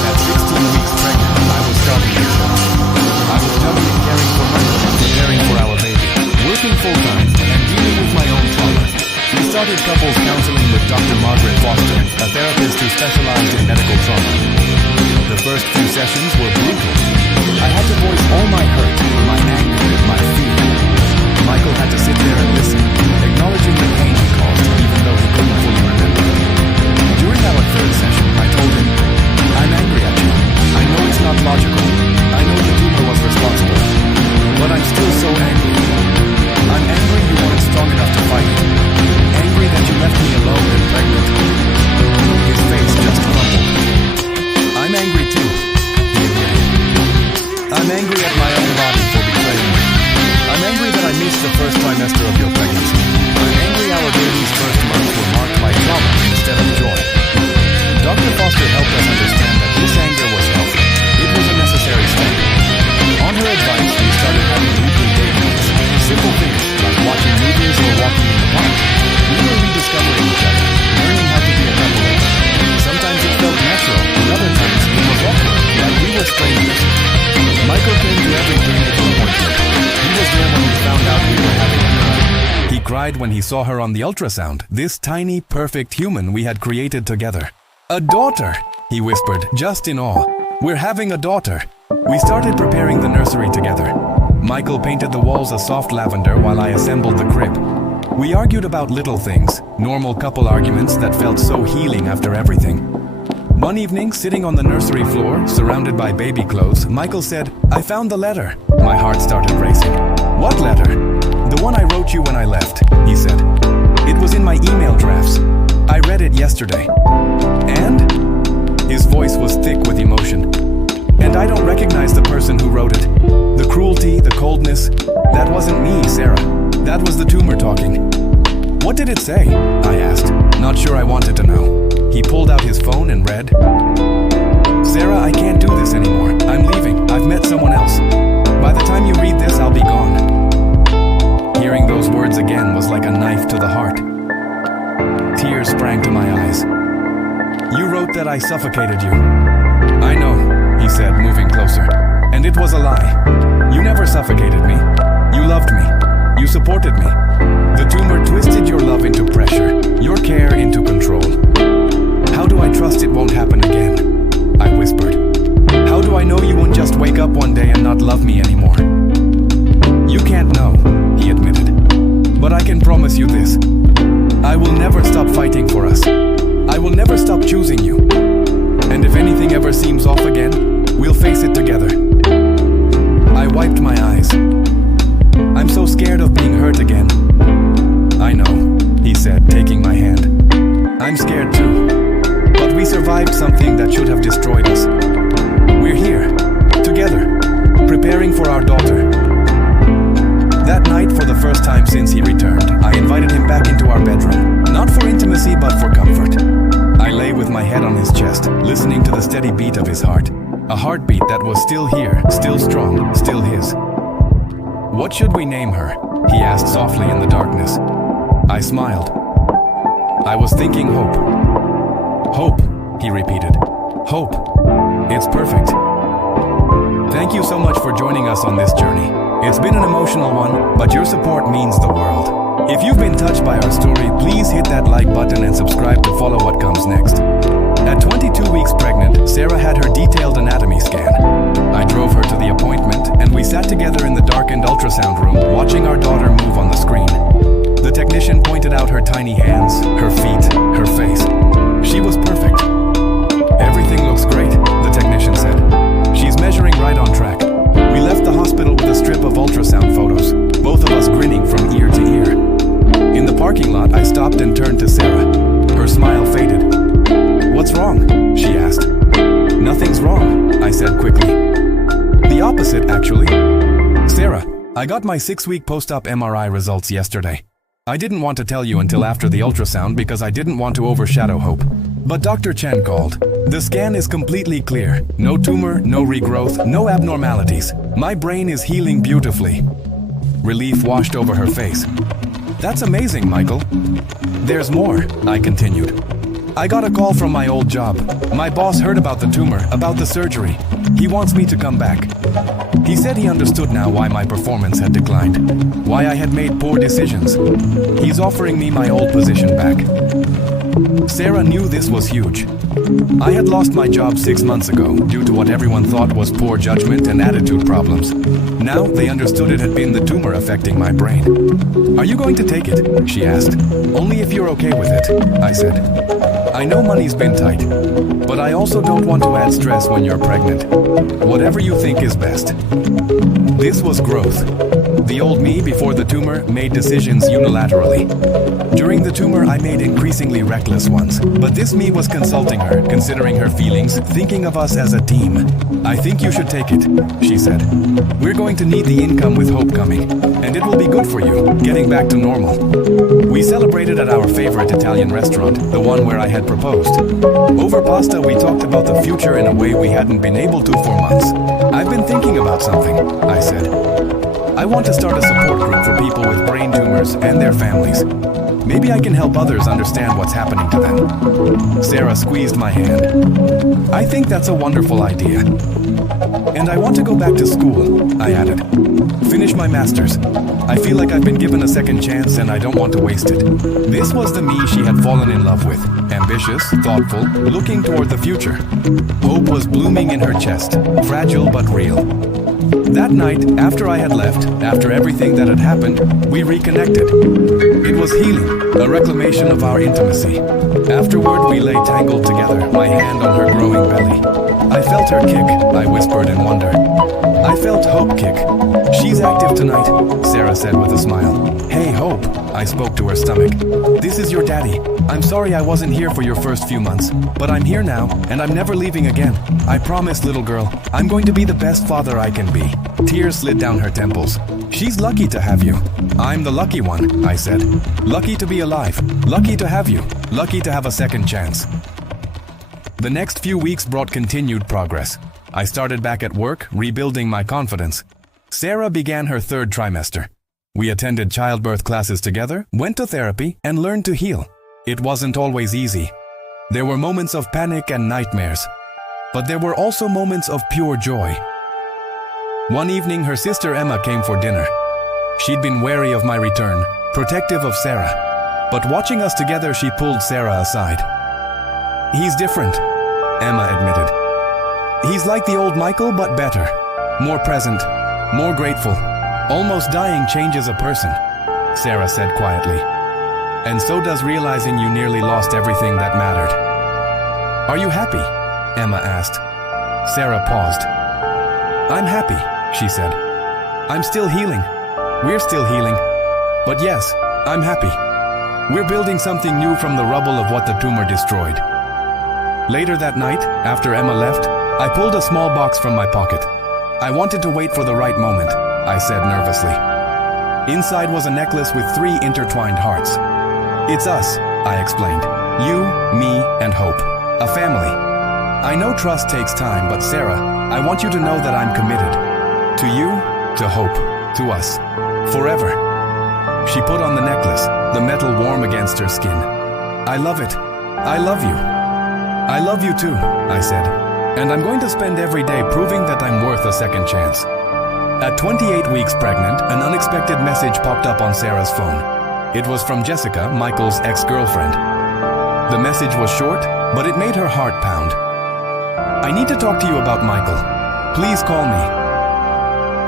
At 16 weeks pregnant, I was starting to show. I was doubly caring for Michael and preparing for our baby, working full-time and dealing with my own trauma. We started couples counseling with Dr. Margaret Foster, a therapist who specialized in medical trauma. The first few sessions were brutal. I had to voice all my hurt, my anger, my fear. Michael had to sit there and listen, acknowledging the pain he caused, even though he couldn't fully remember. During our third session, I told him, "I'm angry at you. I know it's not logical. I know the tumor was responsible. But I'm still so angry. I'm angry you weren't strong enough to fight it. Angry that you left me alone and pregnant." His face just crumbled. "I'm angry too," he admitted. "I'm angry at my own body for betraying me. I'm angry that I missed the first trimester of your pregnancy. I'm angry our baby's first months were marked by trauma instead of joy." Dr. Foster helped us understand that this anger was healthy. It was a necessary step. On her advice, we started having weekly date nights. Simple things like watching movies or walking in the park. We were rediscovering each other, learning how to be a couple again. Sometimes it felt natural, and other times it was awkward, like we were strangers. Michael came to every prenatal appointment. He was there when we found out we were having a girl. He cried when he saw her on the ultrasound, this tiny, perfect human we had created together. "A daughter," he whispered, just in awe. "We're having a daughter." We started preparing the nursery together. Michael painted the walls a soft lavender while I assembled the crib. We argued about little things, normal couple arguments that felt so healing after everything. One evening, sitting on the nursery floor, surrounded by baby clothes, Michael said, "I found the letter." My heart started racing. "What letter?" "The one I wrote you when I left," he said. "It was in my email drafts. I read it yesterday." "And?" His voice was thick with emotion. "And I don't recognize the person who wrote it. The cruelty, the coldness, that wasn't me, Sarah. That was the tumor talking." "What did it say?" I asked, not sure I wanted to know. He pulled out his phone and read, "Sarah, I can't do this anymore. I'm leaving. I've met someone else. By the time you read this, I'll be gone." Hearing those words again was like a knife to the heart. Tears sprang to my eyes. "You wrote that I suffocated you." "I know," he said, moving closer. "And it was a lie. You never suffocated me. You loved me. You supported me. The tumor twisted your love into pressure, your care into control. How do I trust it won't happen again?" I whispered. "How do I know you won't just wake up one day and not love me anymore?" "You can't know," he admitted. "But I can promise you this. I will never stop fighting for us. I will never stop choosing you. And if anything ever seems off again, we'll face it together." I wiped my eyes. "I'm so scared of being hurt again." "I know," he said, taking my hand. "I'm scared too. But we survived something that should have destroyed us. We're here, together, preparing for our daughter." That night, for the first time since he returned, I invited him back into our bedroom, not for intimacy but for comfort. I lay with my head on his chest, listening to the steady beat of his heart. A heartbeat that was still here, still strong, still his. "What should we name her?" he asked softly in the darkness. I smiled. "I was thinking Hope." "Hope," he repeated. "Hope. It's perfect." Thank you so much for joining us on this journey. It's been an emotional one, but your support means the world. If you've been touched by our story, please hit that like button and subscribe to follow what comes next. At 22 weeks pregnant, Sarah had her detailed anatomy scan. I drove her to the appointment, and we sat together in the darkened ultrasound room, watching our daughter move on the screen. The technician pointed out her tiny hands, her feet, her face. She was perfect. "Everything looks great," the technician said. "She's measuring right on track." We left the hospital with a strip of ultrasound photos, both of us grinning from ear to ear. In the parking lot, I stopped and turned to Sarah. Her smile faded. "What's wrong?" she asked. "Nothing's wrong," I said quickly. The opposite, actually. Sarah, I got my 6-week post-op MRI results yesterday. I didn't want to tell you until after the ultrasound because I didn't want to overshadow Hope. But Dr. Chen called. The scan is completely clear. No tumor, no regrowth, no abnormalities. My brain is healing beautifully. Relief washed over her face. That's amazing, Michael. There's more, I continued. I got a call from my old job. My boss heard about the tumor, about the surgery. He wants me to come back. He said he understood now why my performance had declined, why I had made poor decisions. He's offering me my old position back. Sarah knew this was huge. I had lost my job 6 months ago due to what everyone thought was poor judgment and attitude problems. Now they understood it had been the tumor affecting my brain. Are you going to take it? She asked. Only if you're okay with it, I said. I know money's been tight, but I also don't want to add stress when you're pregnant. Whatever you think is best. This was growth. The old me before the tumor made decisions unilaterally. During the tumor, I made increasingly reckless ones. But this me was consulting her, considering her feelings, thinking of us as a team. I think you should take it, she said. We're going to need the income with Hope coming, and it will be good for you, getting back to normal. We celebrated at our favorite Italian restaurant, the one where I had proposed. Over pasta, we talked about the future in a way we hadn't been able to for months. I've been thinking about something, I said. I want to start a support group for people with brain tumors and their families. Maybe I can help others understand what's happening to them. Sarah squeezed my hand. I think that's a wonderful idea. And I want to go back to school, I added. Finish my master's. I feel like I've been given a second chance and I don't want to waste it. This was the me she had fallen in love with. Ambitious, thoughtful, looking toward the future. Hope was blooming in her chest, fragile but real. That night, after I had left, after everything that had happened, we reconnected. It was healing, a reclamation of our intimacy. Afterward, we lay tangled together, my hand on her growing belly. I felt her kick, I whispered in wonder. I felt Hope kick. She's active tonight, Sarah said with a smile. Hey, Hope, I spoke to her stomach. This is your daddy. I'm sorry I wasn't here for your first few months, but I'm here now, and I'm never leaving again. I promise, little girl, I'm going to be the best father I can be. Tears slid down her temples. She's lucky to have you. I'm the lucky one, I said. Lucky to be alive. Lucky to have you. Lucky to have a second chance. The next few weeks brought continued progress. I started back at work, rebuilding my confidence. Sarah began her 3rd trimester. We attended childbirth classes together, went to therapy, and learned to heal. It wasn't always easy. There were moments of panic and nightmares. But there were also moments of pure joy. One evening, her sister Emma came for dinner. She'd been wary of my return, protective of Sarah. But watching us together, she pulled Sarah aside. He's different, Emma admitted. He's like the old Michael, but better. More present, more grateful. Almost dying changes a person, Sarah said quietly. And so does realizing you nearly lost everything that mattered. Are you happy? Emma asked. Sarah paused. I'm happy, she said. I'm still healing. We're still healing. But yes, I'm happy. We're building something new from the rubble of what the tumor destroyed. Later that night, after Emma left, I pulled a small box from my pocket. I wanted to wait for the right moment, I said nervously. Inside was a necklace with 3 intertwined hearts. It's us, I explained. You, me, and Hope. A family. I know trust takes time, but Sarah, I want you to know that I'm committed. To you, to Hope, to us. Forever. She put on the necklace, the metal warm against her skin. I love it. I love you. I love you too, I said. And I'm going to spend every day proving that I'm worth a second chance. At 28 weeks pregnant, an unexpected message popped up on Sarah's phone. It was from Jessica, Michael's ex-girlfriend. The message was short, but it made her heart pound. I need to talk to you about Michael. Please call me.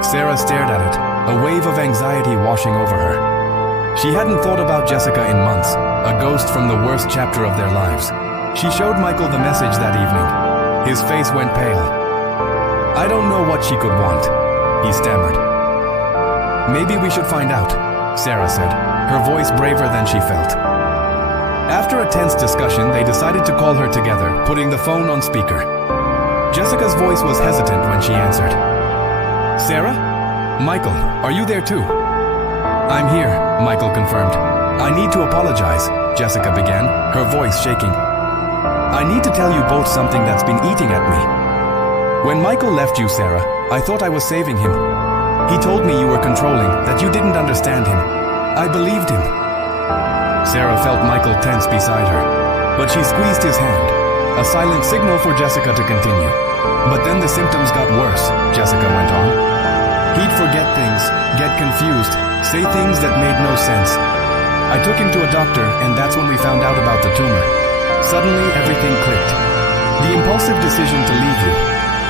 Sarah stared at it, a wave of anxiety washing over her. She hadn't thought about Jessica in months, a ghost from the worst chapter of their lives. She showed Michael the message that evening. His face went pale. I don't know what she could want, he stammered. Maybe we should find out, Sarah said, her voice braver than she felt. After a tense discussion, they decided to call her together, putting the phone on speaker. Jessica's voice was hesitant when she answered. Sarah? Michael, are you there too? I'm here, Michael confirmed. I need to apologize, Jessica began, her voice shaking. I need to tell you both something that's been eating at me. When Michael left you, Sarah, I thought I was saving him. He told me you were controlling, that you didn't understand him. I believed him. Sarah felt Michael tense beside her, but she squeezed his hand, a silent signal for Jessica to continue. But then the symptoms got worse, Jessica went on. He'd forget things, get confused, say things that made no sense. I took him to a doctor, and that's when we found out about the tumor. Suddenly, everything clicked. The impulsive decision to leave you.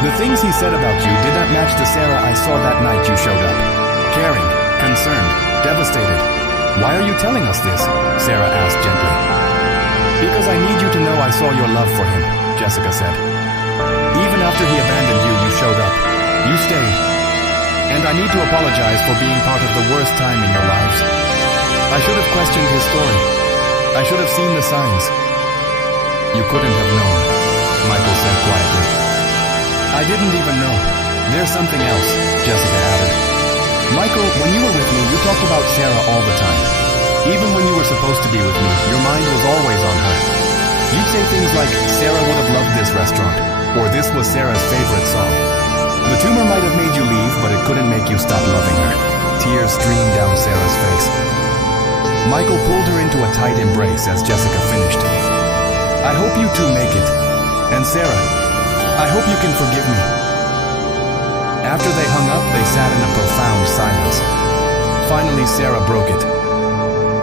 The things he said about you did not match the Sarah I saw that night you showed up. Caring, concerned, devastated. Why are you telling us this? Sarah asked gently. Because I need you to know I saw your love for him, Jessica said. Even after he abandoned you, you showed up. You stayed. And I need to apologize for being part of the worst time in your lives. I should have questioned his story. I should have seen the signs. You couldn't have known, Michael said quietly. I didn't even know. There's something else, Jessica added. Michael, when you were with me, you talked about Sarah all the time. Even when you were supposed to be with me, your mind was always on her. You'd say things like, Sarah would have loved this restaurant, or this was Sarah's favorite song. The tumor might have made you leave, but it couldn't make you stop loving her. Tears streamed down Sarah's face. Michael pulled her into a tight embrace as Jessica finished. I hope you two make it. And Sarah, I hope you can forgive me. After they hung up, they sat in a profound silence. Finally, Sarah broke it.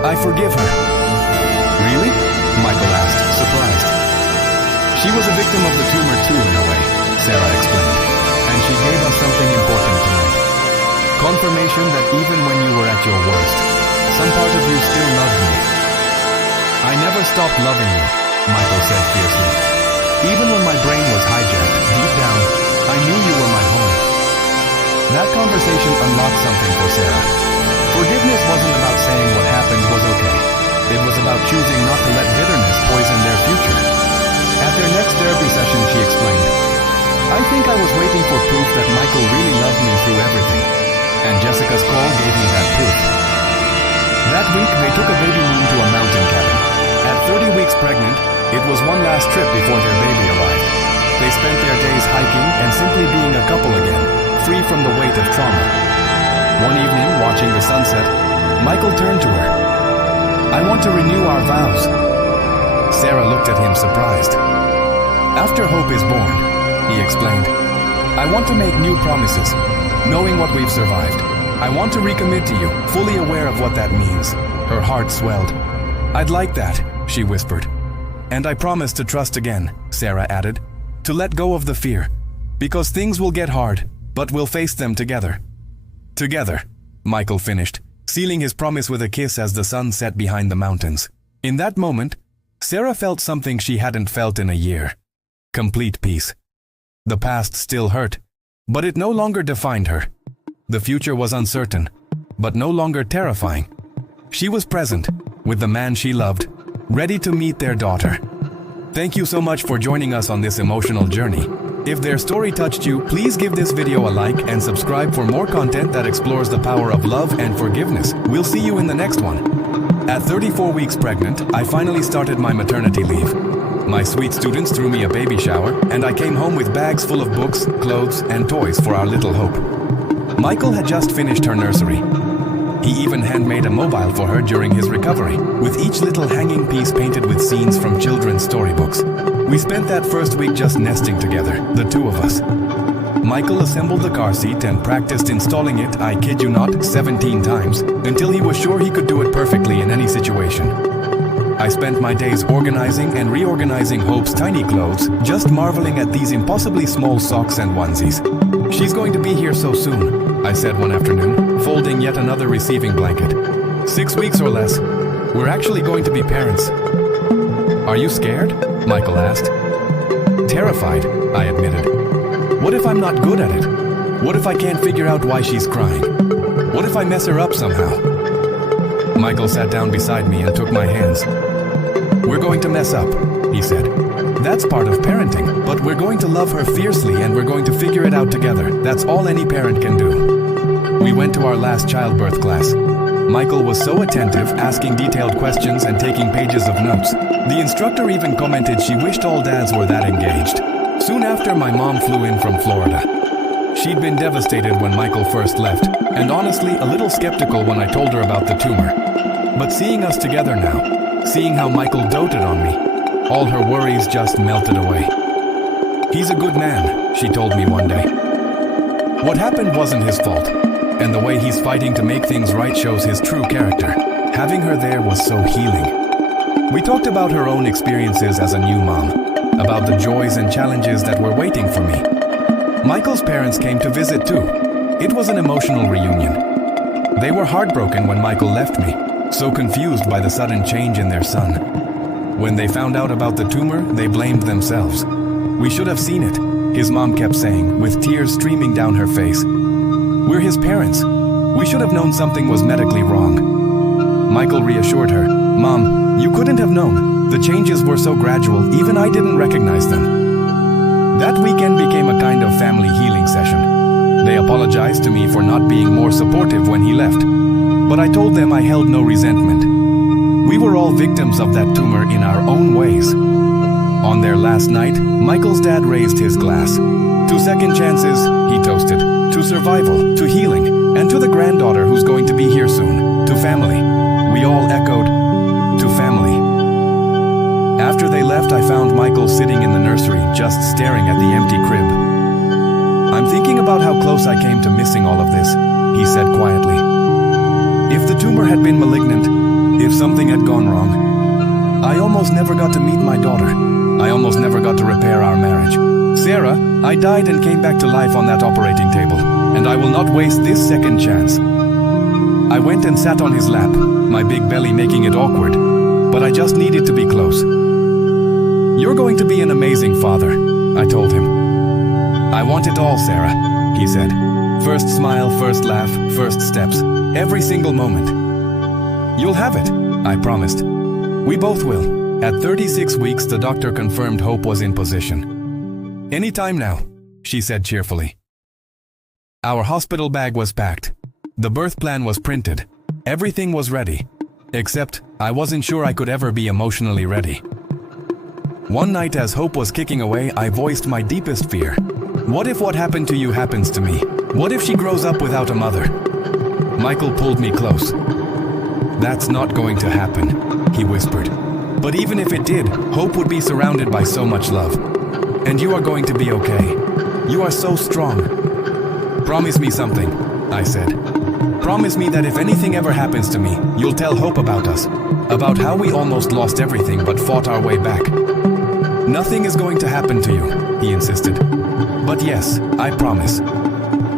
I forgive her. Really? Michael asked, surprised. She was a victim of the tumor too, in a way, Sarah explained. And she gave us something important tonight. Confirmation that even when you were at your worst, some part of you still loved me. I never stopped loving you, Michael said fiercely. Even when my brain was hijacked, deep down, I knew you were my home. That conversation unlocked something for Sarah. Forgiveness wasn't about saying what happened was okay. It was about choosing not to let bitterness poison their future. At their next therapy session, she explained, I think I was waiting for proof that Michael really loved me through everything. And Jessica's call gave me that proof. That week, they took a baby moon to a mountain cabin. At 30 weeks pregnant, it was one last trip before their baby arrived. They spent their days hiking and simply being a couple again, free from the weight of trauma. One evening, watching the sunset, Michael turned to her. I want to renew our vows. Sarah looked at him surprised. After hope is born, he explained, I want to make new promises, knowing what we've survived. I want to recommit to you, fully aware of what that means. Her heart swelled. I'd like that, she whispered. And I promise to trust again, Sarah added, to let go of the fear, because things will get hard, but we'll face them together. Together, Michael finished, sealing his promise with a kiss as the sun set behind the mountains. In that moment, Sarah felt something she hadn't felt in a year. Complete peace. The past still hurt, but it no longer defined her. The future was uncertain, but no longer terrifying. She was present, with the man she loved, ready to meet their daughter. Thank you so much for joining us on this emotional journey. If their story touched you, please give this video a like and subscribe for more content that explores the power of love and forgiveness. We'll see you in the next one. At 34 weeks pregnant, I finally started my maternity leave. My sweet students threw me a baby shower, and I came home with bags full of books, clothes, and toys for our little Hope. Michael had just finished her nursery. He even handmade a mobile for her during his recovery, with each little hanging piece painted with scenes from children's storybooks. We spent that first week just nesting together, the two of us. Michael assembled the car seat and practiced installing it, I kid you not, 17 times, until he was sure he could do it perfectly in any situation. I spent my days organizing and reorganizing Hope's tiny clothes, just marveling at these impossibly small socks and onesies. She's going to be here so soon, I said one afternoon, folding yet another receiving blanket. 6 weeks or less. We're actually going to be parents. Are you scared? Michael asked. Terrified, I admitted. What if I'm not good at it? What if I can't figure out why she's crying? What if I mess her up somehow? Michael sat down beside me and took my hands. We're going to mess up, he said. That's part of parenting, but we're going to love her fiercely and we're going to figure it out together. That's all any parent can do. We went to our last childbirth class. Michael was so attentive, asking detailed questions and taking pages of notes. The instructor even commented she wished all dads were that engaged. Soon after, my mom flew in from Florida. She'd been devastated when Michael first left, and honestly a little skeptical when I told her about the tumor. But seeing us together now, seeing how Michael doted on me, all her worries just melted away. He's a good man, she told me one day. What happened wasn't his fault, and the way he's fighting to make things right shows his true character. Having her there was so healing. We talked about her own experiences as a new mom, about the joys and challenges that were waiting for me. Michael's parents came to visit too. It was an emotional reunion. They were heartbroken when Michael left me, so confused by the sudden change in their son. When they found out about the tumor, they blamed themselves. We should have seen it, his mom kept saying, with tears streaming down her face. We're his parents. We should have known something was medically wrong. Michael reassured her, Mom, you couldn't have known. The changes were so gradual, even I didn't recognize them. That weekend became a kind of family healing session. They apologized to me for not being more supportive when he left, but I told them I held no resentment. We were all victims of that tumor in our own ways. On their last night, Michael's dad raised his glass. To second chances, he toasted. To survival, to healing, and to the granddaughter who's going to be here soon. To family. We all echoed, to family. After they left, I found Michael sitting in the nursery, just staring at the empty crib. I'm thinking about how close I came to missing all of this, he said quietly. If the tumor had been malignant, if something had gone wrong, I almost never got to meet my daughter. I almost never got to repair our marriage. Sarah, I died and came back to life on that operating table, and I will not waste this second chance. I went and sat on his lap, my big belly making it awkward, but I just needed to be close. You're going to be an amazing father, I told him. I want it all, Sarah, he said. First smile, first laugh, first steps, every single moment. You'll have it, I promised. We both will. At 36 weeks, the doctor confirmed Hope was in position. Anytime now, she said cheerfully. Our hospital bag was packed. The birth plan was printed. Everything was ready. Except, I wasn't sure I could ever be emotionally ready. One night as Hope was kicking away, I voiced my deepest fear. What if what happened to you happens to me? What if she grows up without a mother? Michael pulled me close. That's not going to happen, he whispered. But even if it did, Hope would be surrounded by so much love. And you are going to be okay. You are so strong. Promise me something, I said. Promise me that if anything ever happens to me, you'll tell Hope about us. About how we almost lost everything but fought our way back. Nothing is going to happen to you, he insisted. But yes, I promise.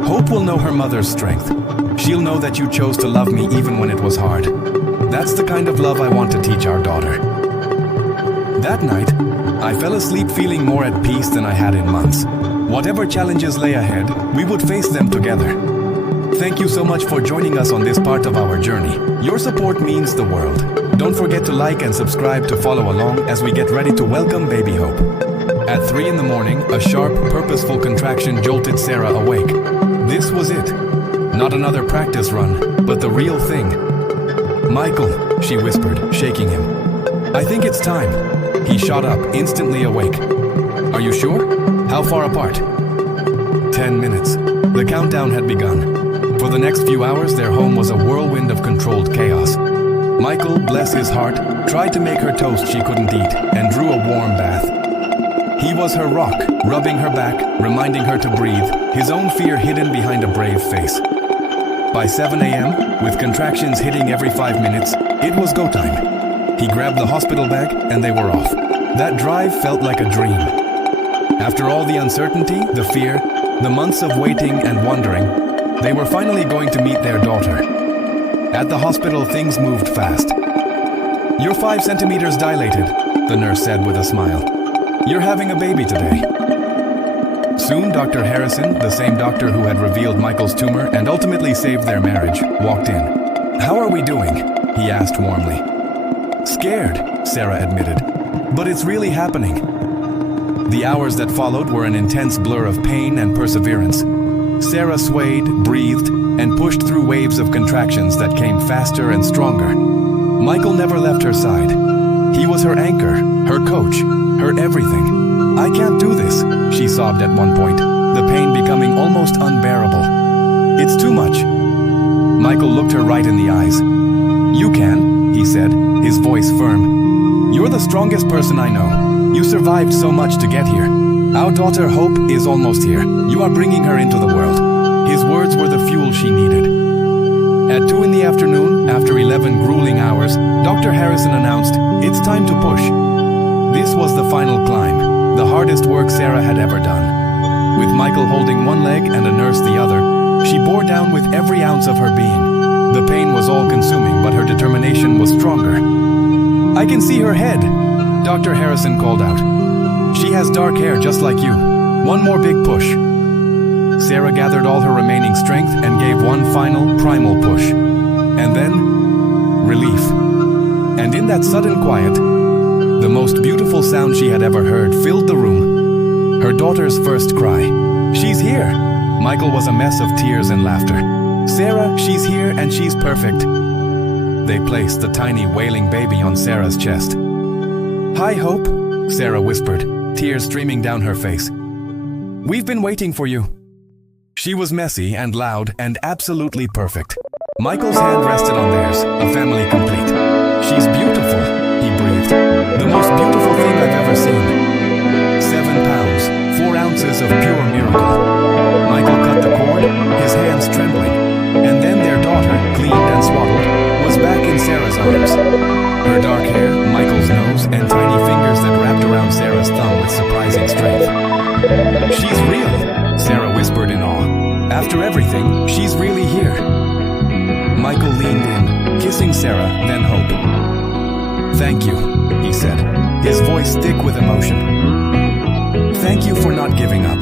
Hope will know her mother's strength. She'll know that you chose to love me even when it was hard. That's the kind of love I want to teach our daughter. That night, I fell asleep feeling more at peace than I had in months. Whatever challenges lay ahead, we would face them together. Thank you so much for joining us on this part of our journey. Your support means the world. Don't forget to like and subscribe to follow along as we get ready to welcome baby Hope. At 3 in the morning, a sharp, purposeful contraction jolted Sarah awake. This was it. Not another practice run, but the real thing. Michael, she whispered, shaking him. I think it's time. He shot up, instantly awake. Are you sure? How far apart? 10 minutes. The countdown had begun. For the next few hours, their home was a whirlwind of controlled chaos. Michael, bless his heart, tried to make her toast she couldn't eat and drew a warm bath. He was her rock, rubbing her back, reminding her to breathe, his own fear hidden behind a brave face. By 7 a.m., with contractions hitting every 5 minutes, it was go time. He grabbed the hospital bag and they were off. That drive felt like a dream. After all the uncertainty, the fear, the months of waiting and wondering, they were finally going to meet their daughter. At the hospital, things moved fast. You're 5 centimeters dilated, the nurse said with a smile. You're having a baby today. Soon, Dr. Harrison, the same doctor who had revealed Michael's tumor and ultimately saved their marriage, walked in. How are we doing? He asked warmly. Scared, Sarah admitted. "But it's really happening." The hours that followed were an intense blur of pain and perseverance. Sarah swayed, breathed, and pushed through waves of contractions that came faster and stronger. Michael never left her side. He was her anchor, her coach, her everything. "I can't do this," she sobbed at one point, the pain becoming almost unbearable. "It's too much." Michael looked her right in the eyes. "You can," he said, his voice firm. "You're the strongest person I know. You survived so much to get here. Our daughter Hope is almost here. You are bringing her into the world." His words were the fuel she needed. At 2 in the afternoon, after 11 grueling hours, Dr. Harrison announced, "It's time to push." This was the final climb, the hardest work Sarah had ever done. With Michael holding one leg and a nurse the other, she bore down with every ounce of her being. The pain was all-consuming, but her determination was stronger. "I can see her head," Dr. Harrison called out. "She has dark hair just like you. One more big push." Sarah gathered all her remaining strength and gave one final, primal push. And then, relief. And in that sudden quiet, the most beautiful sound she had ever heard filled the room. Her daughter's first cry. "She's here!" Michael was a mess of tears and laughter. "Sarah, she's here and she's perfect." They placed the tiny wailing baby on Sarah's chest. "Hi, Hope," Sarah whispered, tears streaming down her face. "We've been waiting for you." She was messy and loud and absolutely perfect. Michael's hand rested on theirs, a family complete. "She's beautiful," he breathed. "The most beautiful thing I've ever seen." 7 pounds, 4 ounces of pure miracle. Michael cut the cord, his hands trembling. And then their daughter, cleaned and swaddled, was back in Sarah's arms. Her dark hair, Michael's nose, and tiny fingers that wrapped around Sarah's thumb with surprising strength. "She's real," Sarah whispered in awe. "After everything, she's really here." Michael leaned in, kissing Sarah, then Hope. "Thank you," he said, his voice thick with emotion. "Thank you for not giving up.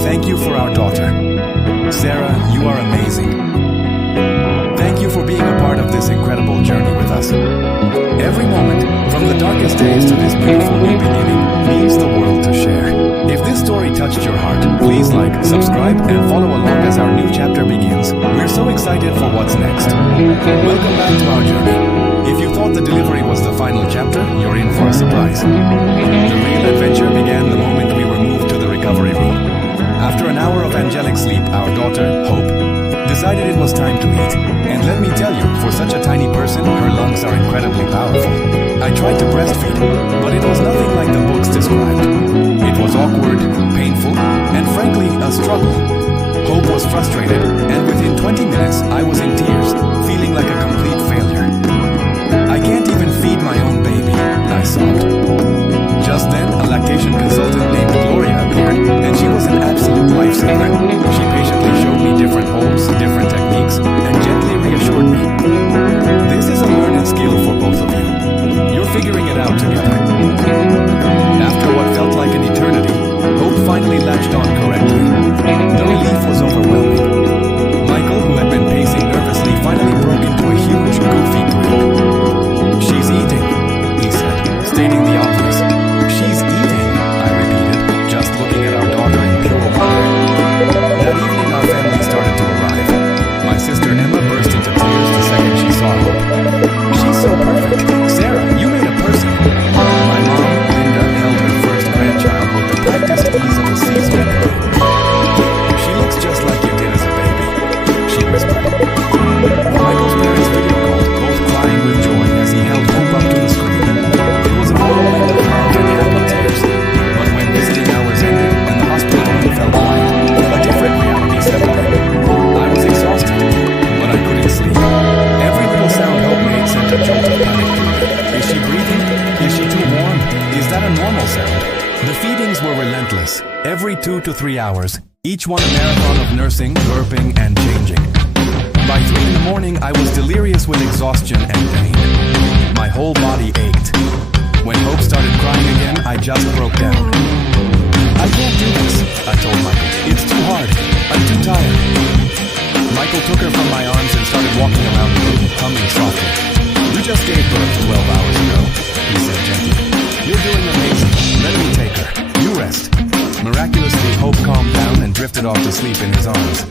Thank you for our daughter. Sarah, you are amazing. Thank you for being a part of this incredible journey with us. Every moment, from the darkest days to this beautiful new beginning, means the world to share." If this story touched your heart, please like, subscribe, and follow along as our new chapter begins. We're so excited for what's next. Welcome back to our journey. If you thought the delivery was the final chapter, you're in for a surprise. The real adventure began the moment we were moved to the recovery room. After an hour of angelic sleep, our daughter, Hope, decided it was time to eat. And let me tell you, for such a tiny person, her lungs are incredibly powerful. I tried to breastfeed, but it was nothing like the books described. It was awkward, painful, and frankly, a struggle. Hope was frustrated, and within 20 minutes, I was in tears, feeling like a complete failure. "I can't even feed my own baby," I sobbed. Just then, a lactation consultant named Gloria appeared, and she was an absolute lifesaver. She patiently showed me different holds, different techniques, and gently reassured me. This is a learned skill for both of you. You're figuring it out together. After what felt like an eternity, Hope finally latched on correctly. The relief was overwhelming. Michael, who had been pacing nervously, finally broke into a huge, goofy grin. "She's eating," he said, stating the obvious. "She's eating," I repeated, just looking at our daughter in pure wonder. That evening, our family started to arrive. My sister Emma burst into tears the second she saw Hope. "She's so perfect. Sarah, you made a person." My mom, Linda, held her first grandchild with the practiced ease of a seasoned pro. "She looks just like you did as a baby," she whispered. Michael's parents video called, both crying with joy as he held Hope up to the screen. It was a whirlwind of love and happy tears. But when visiting hours ended and the hospital room felt quiet, a different reality settled in. I was exhausted, but I couldn't sleep. Every little sound Hope made sent a jolt of panic through me. Is she breathing? Is she too warm? Is that a normal sound? The feedings were relentless. Every 2 to 3 hours, each one a marathon of nursing, burping, and changing. By 3 in the morning, I was delirious with exhaustion and pain. My whole body ached. When Hope started crying again, I just broke down. "I can't do this," I told Michael. "It's too hard. I'm too tired." Michael took her from my arms and started walking around the room, humming softly. "You just gave birth 12 hours ago," he off to sleep in his arms.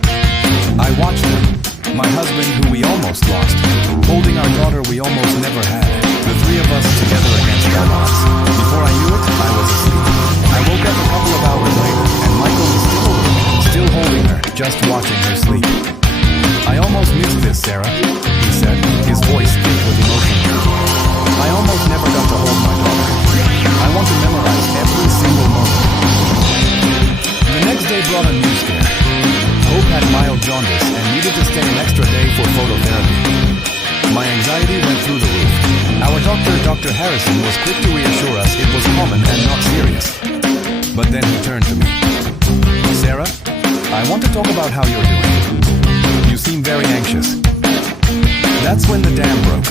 I watched him, my husband who we almost lost, holding our daughter we almost never had, the three of us together against our odds. Before I knew it, I was asleep. I woke up a couple of hours later, and Michael was still awake, still holding her, just watching her sleep. I almost missed this, Sarah, he said, his voice thick with emotion. I almost never got to hold my daughter. I want to memorize every single moment. The next day brought a new scare. Hope had mild jaundice and needed to stay an extra day for phototherapy. My anxiety went through the roof. Our doctor, Dr. Harrison, was quick to reassure us it was common and not serious. But then he turned to me. Sarah, I want to talk about how you're doing. You seem very anxious. That's when the dam broke.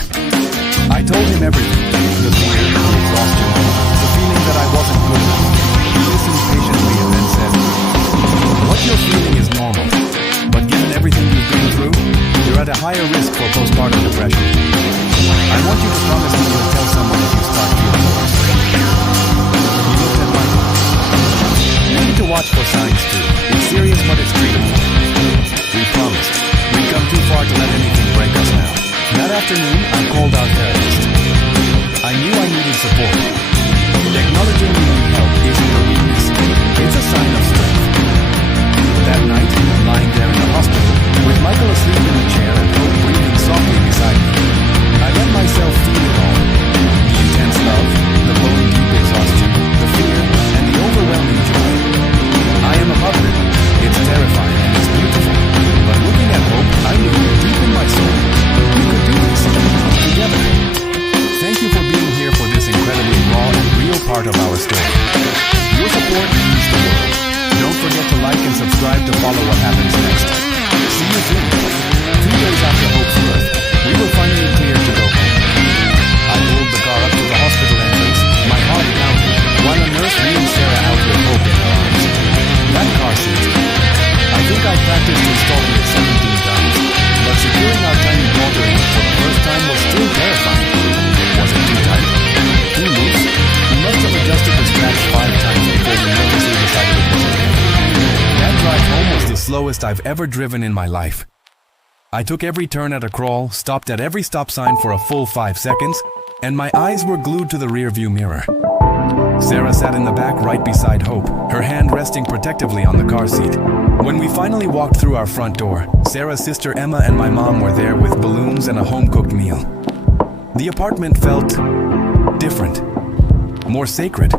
I told him everything. The fear, the exhaustion, the feeling that I wasn't good enough. He listened patiently and then said, what you're feeling is normal, but given everything you've been through, you're at a higher risk for postpartum depression. I want you to promise me you'll tell someone if you start feeling worse. He looked at Michael. You need to watch for signs too. It's serious, but it's treatable. We promised. We'd come too far to let anything break us now. That afternoon, I called our therapist. I knew I needed support. Acknowledging you need help isn't a weakness. It's a sign of strength. That night, lying there in the hospital, with Michael asleep in the chair and Hope breathing softly beside me, I let myself feel it all. The intense love, the bone-deep exhaustion, the fear, and the overwhelming joy. I am a mother. It's terrifying and it's beautiful. But looking at Hope, I knew deep in my soul, we could do this together. Thank you for being here for this incredibly raw and real part of our story. Your support means the world. Don't forget to like and subscribe to follow what happens next. See you soon. 2 days after Hope's birth, we were finally cleared to go home. I pulled the car up to the hospital entrance, my heart pounding, while a nurse wheeled Sarah out with Hope in her arms. That car seat. I think I practiced installing it 17 times, but securing our tiny daughter in it for the first time was still terrifying. Was it too tight? Too loose? We must have adjusted the straps 5 times before we nervously decided it was okay. That drive home was the slowest I've ever driven in my life. I took every turn at a crawl, stopped at every stop sign for a full 5 seconds, and my eyes were glued to the rearview mirror. Sarah sat in the back right beside Hope, her hand resting protectively on the car seat. When we finally walked through our front door, Sarah's sister Emma and my mom were there with balloons and a home-cooked meal. The apartment felt different, more sacred.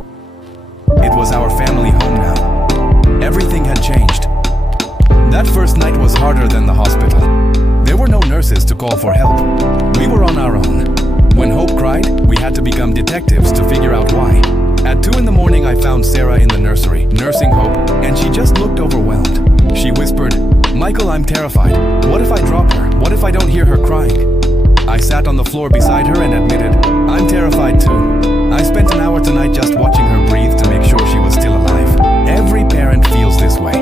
It was our family home now. Everything had changed. That first night was harder than the hospital. There were no nurses to call for help. We were on our own. When Hope cried, we had to become detectives to figure out why. At 2 in the morning, I found Sarah in the nursery, nursing Hope, and she just looked overwhelmed. She whispered, Michael, I'm terrified. What if I drop her? What if I don't hear her crying? I sat on the floor beside her and admitted, I'm terrified too. I spent an hour tonight just watching her breathe to make sure she was still alive. Every parent feels this way.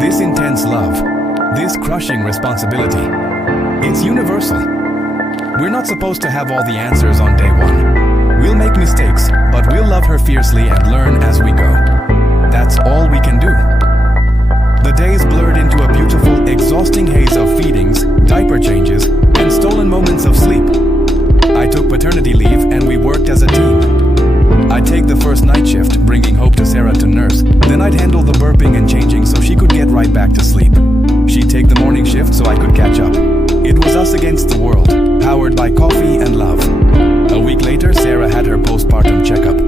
This intense love, this crushing responsibility. It's universal. We're not supposed to have all the answers on day one. We'll make mistakes, but we'll love her fiercely and learn as we go. That's all we can do. The days blurred into a beautiful, exhausting haze of feedings, diaper changes, and stolen moments of sleep. I took paternity leave and we worked as a team. I'd take the first night shift, bringing Hope to Sarah to nurse. Then I'd handle the burping and changing so she could get right back to sleep. She'd take the morning shift so I could catch up. It was us against the world, powered by coffee and love. A week later, Sarah had her postpartum checkup.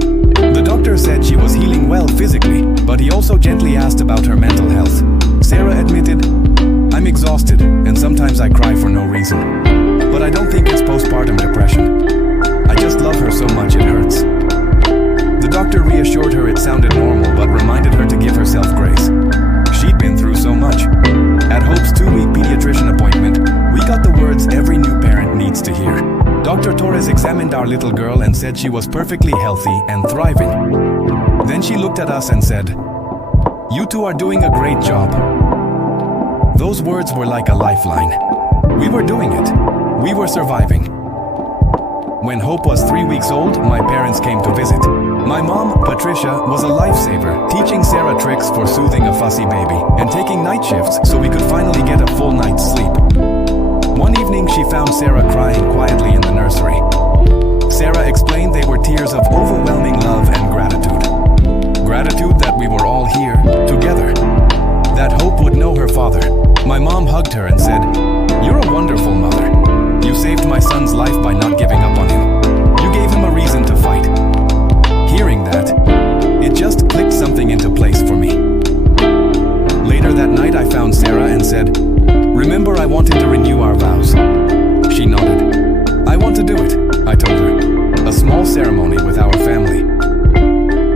The doctor said she was healing well physically, but he also gently asked about her mental health. Sarah admitted, I'm exhausted, and sometimes I cry for no reason. But I don't think it's postpartum depression. I just love her so much it hurts. The doctor reassured her it sounded normal, but reminded her to give herself grace. She'd been through so much. At Hope's 2-week pediatrician appointment, we got the words every new parent needs to hear. Dr. Torres examined our little girl and said she was perfectly healthy and thriving. Then she looked at us and said, You two are doing a great job. Those words were like a lifeline. We were doing it. We were surviving. When Hope was 3 weeks old, my parents came to visit. My mom, Patricia, was a lifesaver, teaching Sarah tricks for soothing a fussy baby and taking night shifts so we could finally get a full night's sleep. One evening, she found Sarah crying quietly in the nursery. Sarah explained they were tears of overwhelming love and gratitude. Gratitude that we were all here, together. That Hope would know her father. My mom hugged her and said, "You're a wonderful mother. You saved my son's life by not giving up on him. You gave him a reason to fight." Hearing that, it just clicked something into place for me. Later that night, I found Sarah and said, "Remember, I wanted to renew our vows." She nodded. "I want to do it," I told her. "A small ceremony with our family.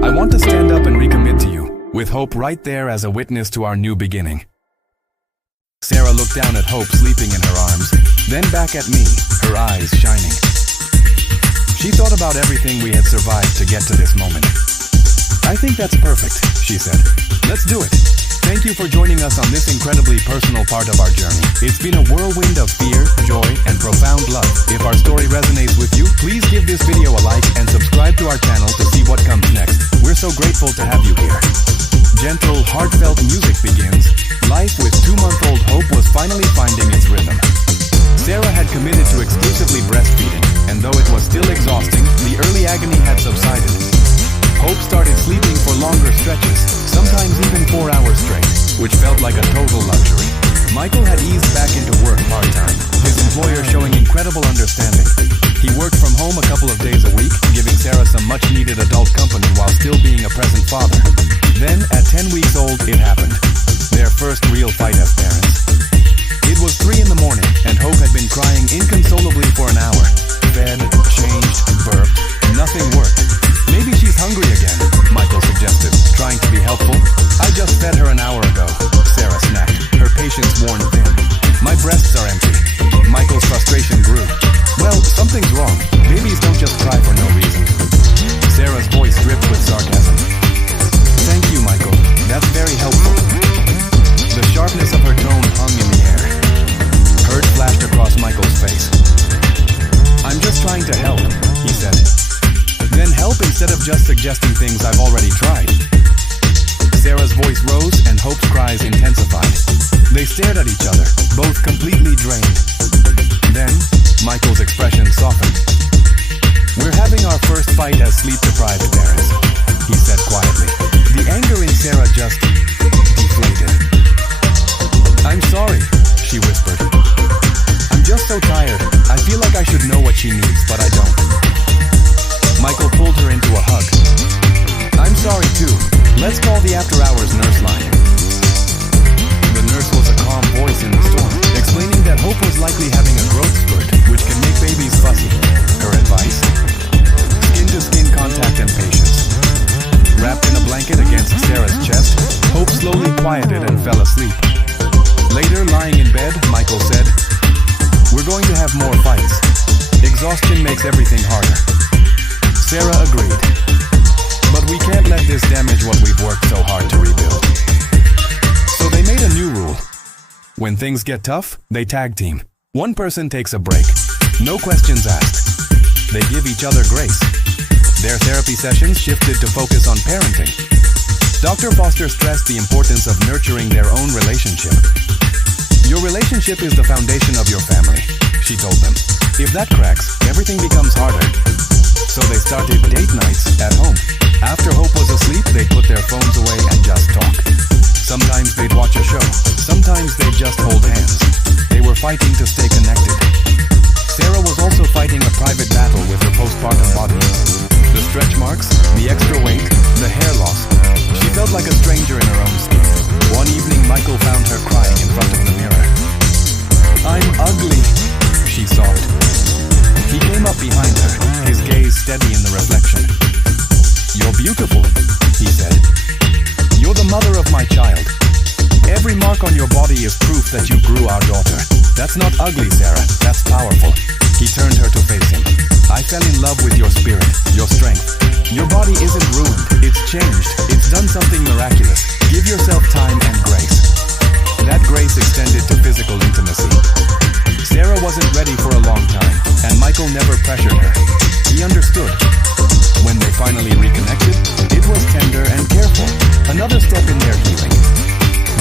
I want to stand up and recommit to you, with Hope right there as a witness to our new beginning." Sarah looked down at Hope sleeping in her arms, then back at me, her eyes shining. She thought about everything we had survived to get to this moment. "I think that's perfect," she said. "Let's do it. Thank you for joining us on this incredibly personal part of our journey. It's been a whirlwind of fear, joy, and profound love. If our story resonates with you, please give this video a like and subscribe to our channel to see what comes next. We're so grateful to have you here." Gentle, heartfelt music begins. Life with 2-month-old Hope was finally finding its rhythm. Sarah had committed to exclusively breastfeeding, and though it was still exhausting, the early agony had subsided. Hope started sleeping for longer stretches, sometimes even 4 hours straight, which felt like a total luxury. Michael had eased back into work part-time, his employer showing incredible understanding. He worked from home a couple of days a week, giving Sarah some much-needed adult company while still being a present father. Then, at 10 weeks old, it happened. Their first real fight as parents. It was 3 in the morning, and Hope had been crying inconsolably for an hour. Fed, changed, burped, nothing worked. "Maybe she's hungry again," Michael suggested, trying to be helpful. "I just fed her an hour ago," Sarah snapped, her patience worn thin. "My breasts are empty." Michael's frustration grew. "Well, something's wrong. Babies don't just cry for no reason." Sarah's voice dripped with sarcasm. "Thank you, Michael. That's very helpful." The sharpness of her tone hung in the air. Hurt flashed across Michael's face. "I'm just trying to help," he said. "Then help instead of just suggesting things I've already tried." Sarah's voice rose and Hope's cries intensified. They stared at each other, both completely drained. Then, Michael's expression softened. "We're having our first fight as sleep-deprived parents," he said quietly. The anger in Sarah just deflated. "I'm sorry," she whispered. "I'm just so tired. I feel like I should know what she needs, but I don't." Michael pulled her into a hug. "I'm sorry too. Let's call the after-hours nurse line." The nurse was a calm voice in the storm, explaining that Hope was likely having a growth spurt, which can make babies fussy. Her advice? Skin-to-skin contact and patience. Wrapped in a blanket against Sarah's chest, Hope slowly quieted and fell asleep. Later, lying in bed, Michael said, "We're going to have more fights. Exhaustion makes everything harder." Sarah agreed. "But we can't let this damage what we've worked so hard to rebuild." So they made a new rule. When things get tough, they tag team. One person takes a break. No questions asked. They give each other grace. Their therapy sessions shifted to focus on parenting. Dr. Foster stressed the importance of nurturing their own relationship. "Your relationship is the foundation of your family," she told them. "If that cracks, everything becomes harder." So they started date nights at home. After Hope was asleep, they'd put their phones away and just talk. Sometimes they'd watch a show. Sometimes they'd just hold hands. They were fighting to stay connected. Sarah was also fighting a private battle with her postpartum body. The stretch marks, the extra weight, the hair loss. She felt like a stranger in her own skin. One evening, Michael found her crying in front of the mirror. "I'm ugly," she sobbed. He came up behind her, his gaze steady in the reflection. "You're beautiful," he said. "You're the mother of my child. Every mark on your body is proof that you grew our daughter. That's not ugly, Sarah. That's powerful." He turned her to face him. "I fell in love with your spirit, your strength. Your body isn't ruined. It's changed. It's done something miraculous. Give yourself time and grace." That grace extended to physical intimacy. Sarah wasn't ready for a long time, and Michael never pressured her. He understood. When they finally reconnected, it was tender and careful, another step in their healing.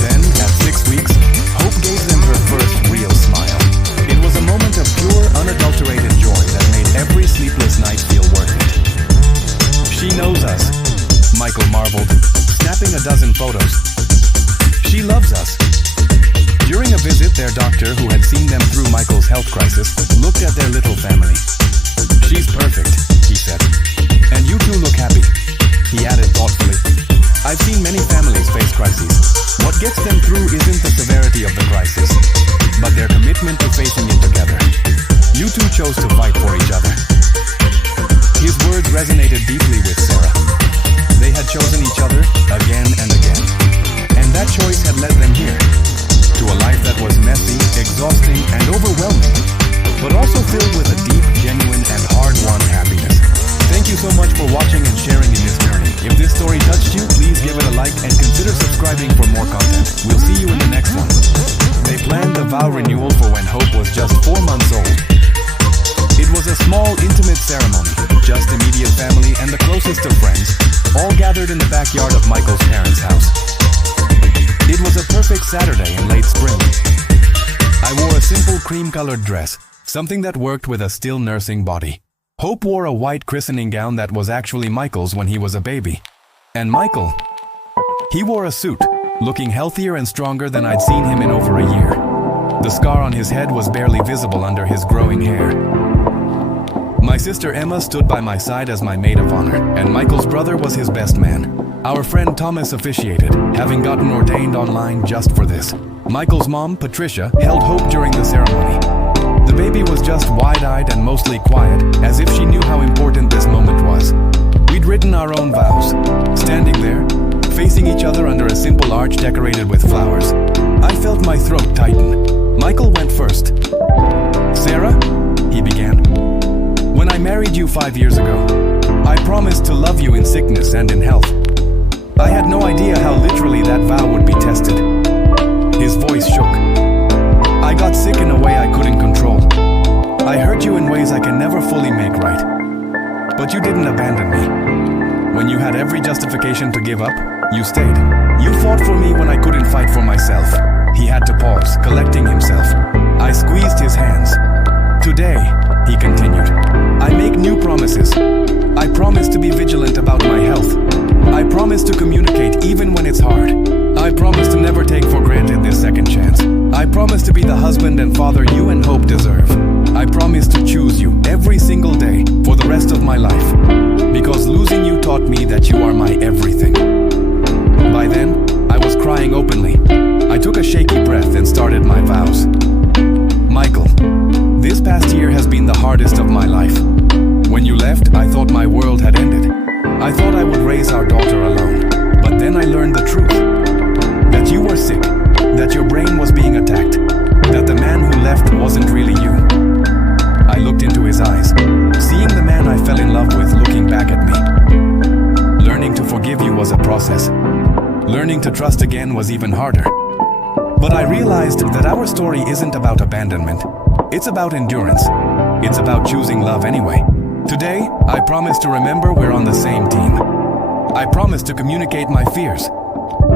Then, at 6 weeks, Hope gave them her first real smile. It was a moment of pure, unadulterated joy that made every sleepless night feel worth it. She knows us, Michael marveled, snapping a dozen photos. She loves us. During a visit, their doctor, who had seen them through Michael's health crisis, looked at their little family. She's perfect, he said. And you two look happy, he added thoughtfully. I've seen many families face crises. What gets them through isn't the severity of the crisis, but their commitment to facing it together. You two chose to fight for each other. His words resonated deeply with Sarah. They had chosen each other again and again, and that choice had led them here, to a life that was messy, exhausting, and overwhelming, but also filled with a deep, genuine, and hard-won happiness. Thank you so much for watching and sharing in this journey. If this story touched you, please give it a like and consider subscribing for more content. We'll see you in the next one. They planned the vow renewal for when Hope was just 4 months old. It was a small, intimate ceremony. Just immediate family and the closest of friends, all gathered in the backyard of Michael's parents' house. It was a perfect Saturday in late spring. I wore a simple cream-colored dress, something that worked with a still nursing body. Hope wore a white christening gown that was actually Michael's when he was a baby. And Michael, he wore a suit, looking healthier and stronger than I'd seen him in over a year. The scar on his head was barely visible under his growing hair. My sister Emma stood by my side as my maid of honor, and Michael's brother was his best man. Our friend Thomas officiated, having gotten ordained online just for this. Michael's mom, Patricia, held Hope during the ceremony. The baby was just wide-eyed and mostly quiet, as if she knew how important this moment was. We'd written our own vows, standing there, facing each other under a simple arch decorated with flowers. I felt my throat tighten. Michael went first. Sarah, he began. When I married you 5 years ago, I promised to love you in sickness and in health. I had no idea how literally that vow would be tested. His voice shook. I got sick in a way I couldn't control. I hurt you in ways I can never fully make right. But you didn't abandon me. When you had every justification to give up, you stayed. You fought for me when I couldn't fight for myself. He had to pause, collecting himself. I squeezed his hands. Today, he continued, I make new promises. I promise to be vigilant about my health. I promise to communicate even when it's hard. I promise to never take for granted this second chance. I promise to be the husband and father you and Hope deserve. I promise to choose you every single day for the rest of my life. Because losing you taught me that you are my everything. By then, I was crying openly. I took a shaky breath and started my vows. Michael, this past year has been the hardest of my life. When you left, I thought my world had ended. I thought I would raise our daughter alone. But then I learned the truth. That you were sick. That your brain was being attacked. That the man who left wasn't really you. I looked into his eyes, seeing the man I fell in love with looking back at me. Learning to forgive you was a process. Learning to trust again was even harder. But I realized that our story isn't about abandonment. It's about endurance. It's about choosing love anyway. Today, I promise to remember we're on the same team. I promise to communicate my fears.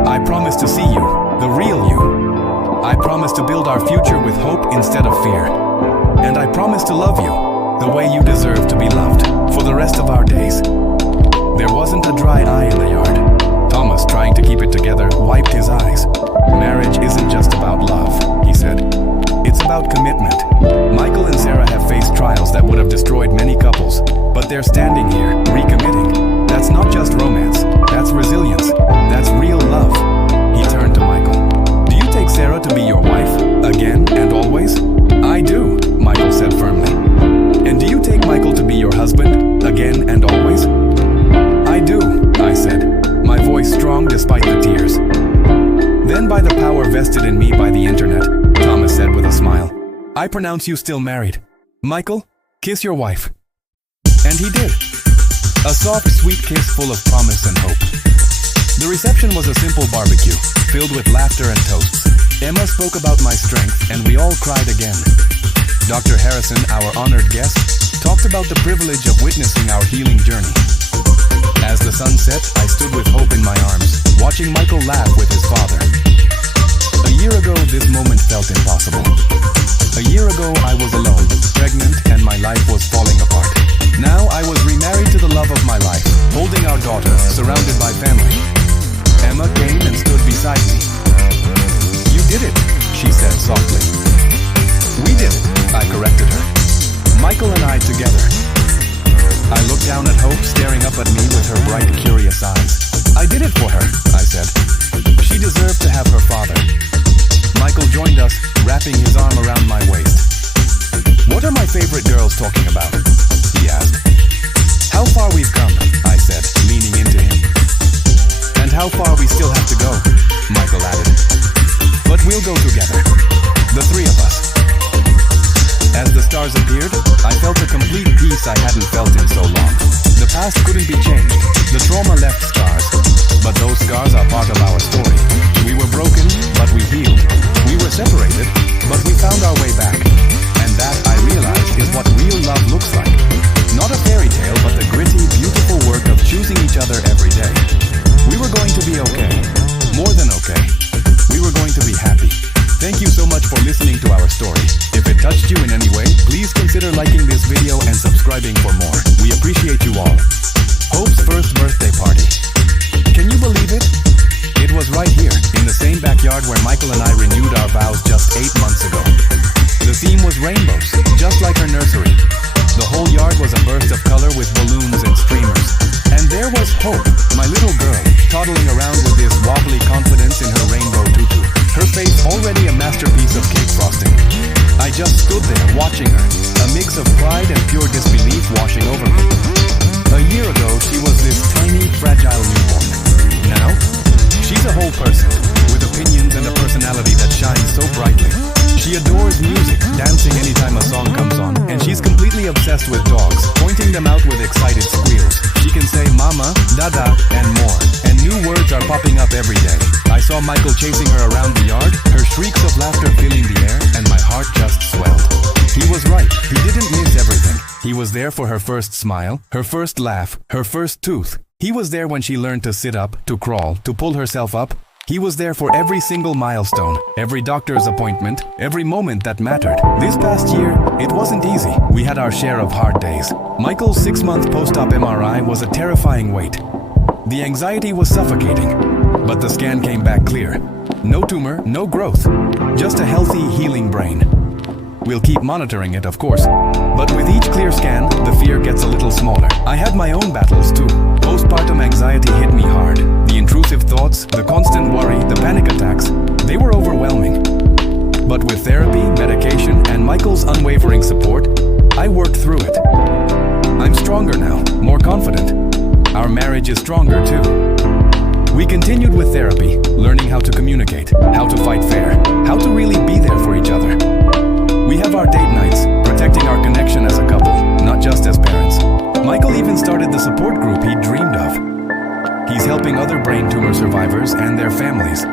I promise to see you, the real you. I promise to build our future with hope instead of fear. And I promise to love you, the way you deserve to be loved, for the rest of our days. There wasn't a dry eye in the yard. Thomas, trying to keep it together, wiped his eyes. Marriage isn't just about love, he said. It's about commitment. Michael and Sarah have faced trials that would have destroyed many couples, but they're standing here, recommitting. That's not just romance, that's resilience, that's real love. He turned to Michael. Do you take Sarah to be your wife, again and always? I do, Michael said firmly. And do you take Michael to be your husband, again and always? I do, I said, my voice strong despite the tears. Then by the power vested in me by the internet, Thomas said with a smile, I pronounce you still married. Michael, kiss your wife. And he did. A soft, sweet kiss full of promise and hope. The reception was a simple barbecue, filled with laughter and toasts. Emma spoke about my strength, and we all cried again. Dr. Harrison, our honored guest, talked about the privilege of witnessing our healing journey. As the sun set, I stood with hope in my arms, watching Michael laugh with his father. A year ago, this moment felt impossible. A year ago, I was alone, pregnant, and my life was falling apart. Now, I was remarried to the love of my life, holding our daughter, surrounded by family. Emma came and stood beside me. "You did it," she said softly. "We did it," I corrected her. "Michael and I together." I looked down at Hope, staring up at me with her bright, curious eyes. "I did it for her," I said. "She deserved to have her father." Michael joined us, wrapping his arm around my waist. "What are my favorite girls talking about?" he asked. "How far we've come," I said, leaning into him. "And how far we still have to go," Michael added. "But we'll go together, the three of us." As the stars appeared, I felt a complete peace I hadn't felt in so long. The past couldn't be changed. The trauma left scars, but those scars are part of our story. We were broken, but we healed. We were separated, but we found our way back. And that, I realized, is what real love looks like. Not a fairy tale, but the gritty, beautiful work of choosing each other every day. We were going to be okay. More than okay. We were going to be happy. Thank you so much for listening to our story. If it touched you in any way, please consider liking this video and subscribing for more. We appreciate you all. Hope's first birthday party. Can you believe it? It was right here, in the same backyard where Michael and I renewed our vows just 8 months ago. The theme was rainbows, just like her nursery. The whole yard was a burst of color with balloons and streamers. And there was Hope, my little girl, toddling around with this wobbly confidence in her rainbow tutu. Her face already a masterpiece of cake frosting. I just stood there watching her, a mix of pride and pure disbelief washing over me. A year ago, she was this tiny, fragile newborn. Now, she's a whole person, with opinions and a personality that shines so brightly. She adores music, dancing anytime a song comes on, and she's completely obsessed with dogs, pointing them out with excited squeals. She can say mama, dada, and more, and new words are popping up every day. I saw Michael chasing her around the yard, her shrieks of laughter filling the air, and my heart just swelled. He was right, he didn't miss everything. He was there for her first smile, her first laugh, her first tooth. He was there when she learned to sit up, to crawl, to pull herself up. He was there for every single milestone, every doctor's appointment, every moment that mattered. This past year, it wasn't easy. We had our share of hard days. Michael's 6-month post-op MRI was a terrifying wait. The anxiety was suffocating, but the scan came back clear. No tumor, no growth, just a healthy, healing brain. We'll keep monitoring it, of course, but with each clear scan, the fear gets a little smaller. I had my own battles too. Postpartum anxiety hit me hard. The intrusive thoughts, the constant worry, the panic attacks, they were overwhelming. But with therapy, medication, and Michael's unwavering support, I worked through it. I'm stronger now, more confident. Our marriage is stronger too. We continued with therapy, learning how to communicate, how to fight fair, how to really be there for each other. We have our date nights, protecting our connection as a couple, not just as parents. Michael even started the support group he dreamed of. He's helping other brain tumor survivors and their families,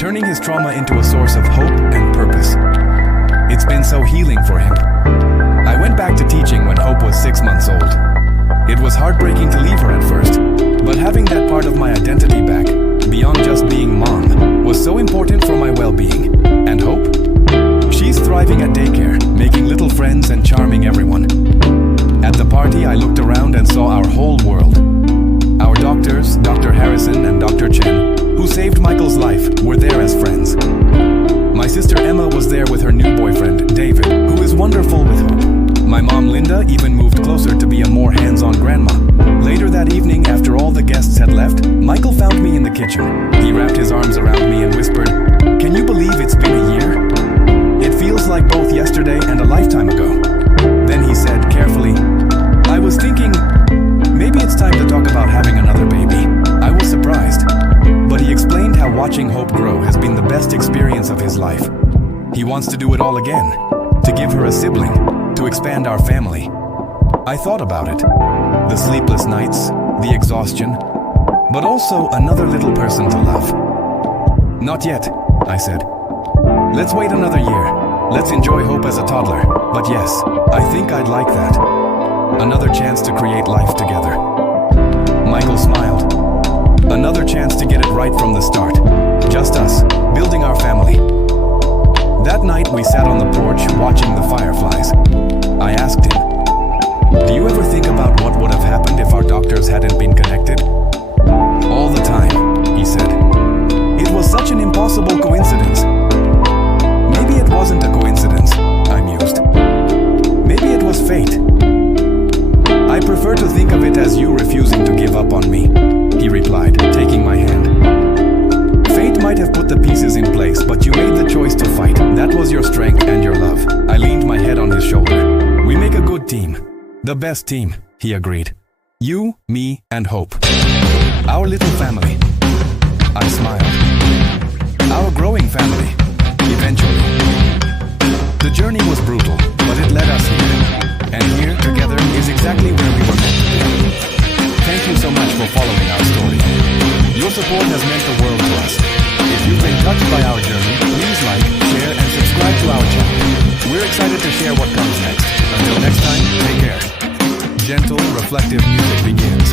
turning his trauma into a source of hope and purpose. It's been so healing for him. I went back to teaching when Hope was 6 months old. It was heartbreaking to leave her at first, but having that part of my identity back, beyond just being mom, was so important for my well-being. And Hope? She's thriving at daycare, making little friends and charming everyone. At the party, I looked around and saw our whole world. Our doctors, Dr. Harrison and Dr. Chen, who saved Michael's life, were there as friends. My sister Emma was there with her new boyfriend, David, who is wonderful with Hope. My mom, Linda, even moved closer to be a more hands-on grandma. Later that evening, after all the guests had left, Michael found me in the kitchen. He wrapped his arms around me and whispered, "Can you believe it's been a year? It feels like both yesterday and a lifetime ago." Then he said carefully, "I was thinking, maybe it's time to talk about having another baby." I was surprised, but he explained how watching Hope grow has been the best experience of his life. He wants to do it all again, to give her a sibling, to expand our family. I thought about it, the sleepless nights, the exhaustion, but also another little person to love. "Not yet," I said. Let's wait another year. Let's enjoy Hope as a toddler. But yes, I think I'd like that. Another chance to create life together. Michael smiled. Another chance to get it right from the start. Just us, building our family. That night we sat on the porch watching the fireflies. I asked him, "Do you ever think about what would have happened if our doctors hadn't been connected?" "All the time," he said. "It was such an impossible coincidence." "Maybe it wasn't a coincidence," I mused. "Maybe it was fate." "I prefer to think of it as you refusing to give up on me," he replied, taking my hand. "Fate might have put the pieces in place, but you made the choice to fight. That was your strength and your love." I leaned my head on his shoulder. "We make a good team. The best team," he agreed. "You, me, and Hope. Our little family." I smiled. "Our growing family. Eventually." The journey was brutal, but it led us here. And here, together, is exactly where we were meant to be. Thank you so much for following our story. Your support has meant the world to us. If you've been touched by our journey, please like, share, and subscribe to our channel. We're excited to share what comes next. Until next time, take care. Gentle, reflective music begins.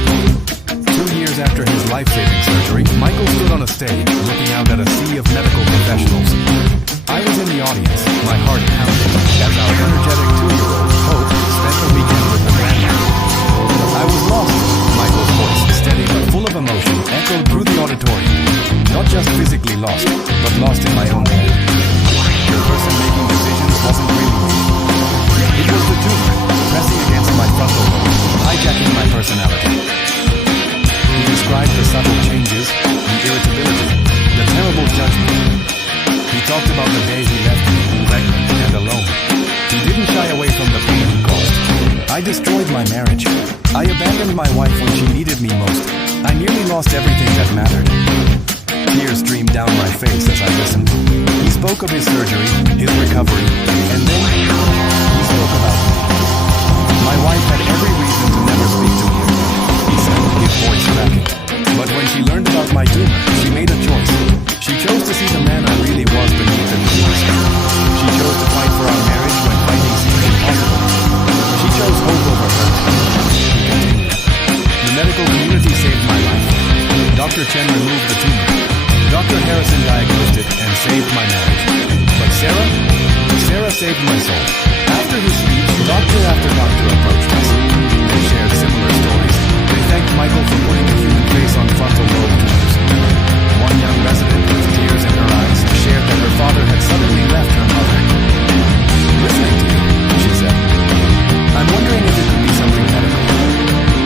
2 years after his life-saving surgery, Michael stood on a stage, looking out at a sea of medical professionals. I was in the audience, my heart pounding, as our energetic 2-year-old, Hope, spent the weekend with her grandmother. I was lost. Michael's voice, steady but full of emotion, echoed through the auditorium. Not just physically lost, but lost in my own head. The person making decisions wasn't really me. It was the tumor, pressing against my frontal lobe, hijacking my personality. He described the subtle changes, the irritability, the terrible judgment. He talked about the day he left me, pregnant and alone. He didn't shy away from the pain he caused. I destroyed my marriage. I abandoned my wife when she needed me most. I nearly lost everything that mattered. Tears streamed down my face as I listened. He spoke of his surgery, his recovery, and then he spoke about me. My wife had every reason to never speak to me, he said, his voice cracking. But when she learned about my tumor, she made a choice. She chose to see the man I really was beneath the disease. She chose to fight for our marriage when fighting seemed impossible. She chose hope over hurt. He continued. The medical community saved my life. Dr. Chen removed the tumor. Dr. Harrison diagnosed it and saved my marriage. But Sarah saved my soul. After his speech, doctor after doctor approached us. They shared similar stories. They thanked Michael for putting a human face on frontal lobe tumors. One young resident, with tears in her eyes, shared that her father had suddenly left her mother. "Listening to you," she said, "I'm wondering if it could be something medical.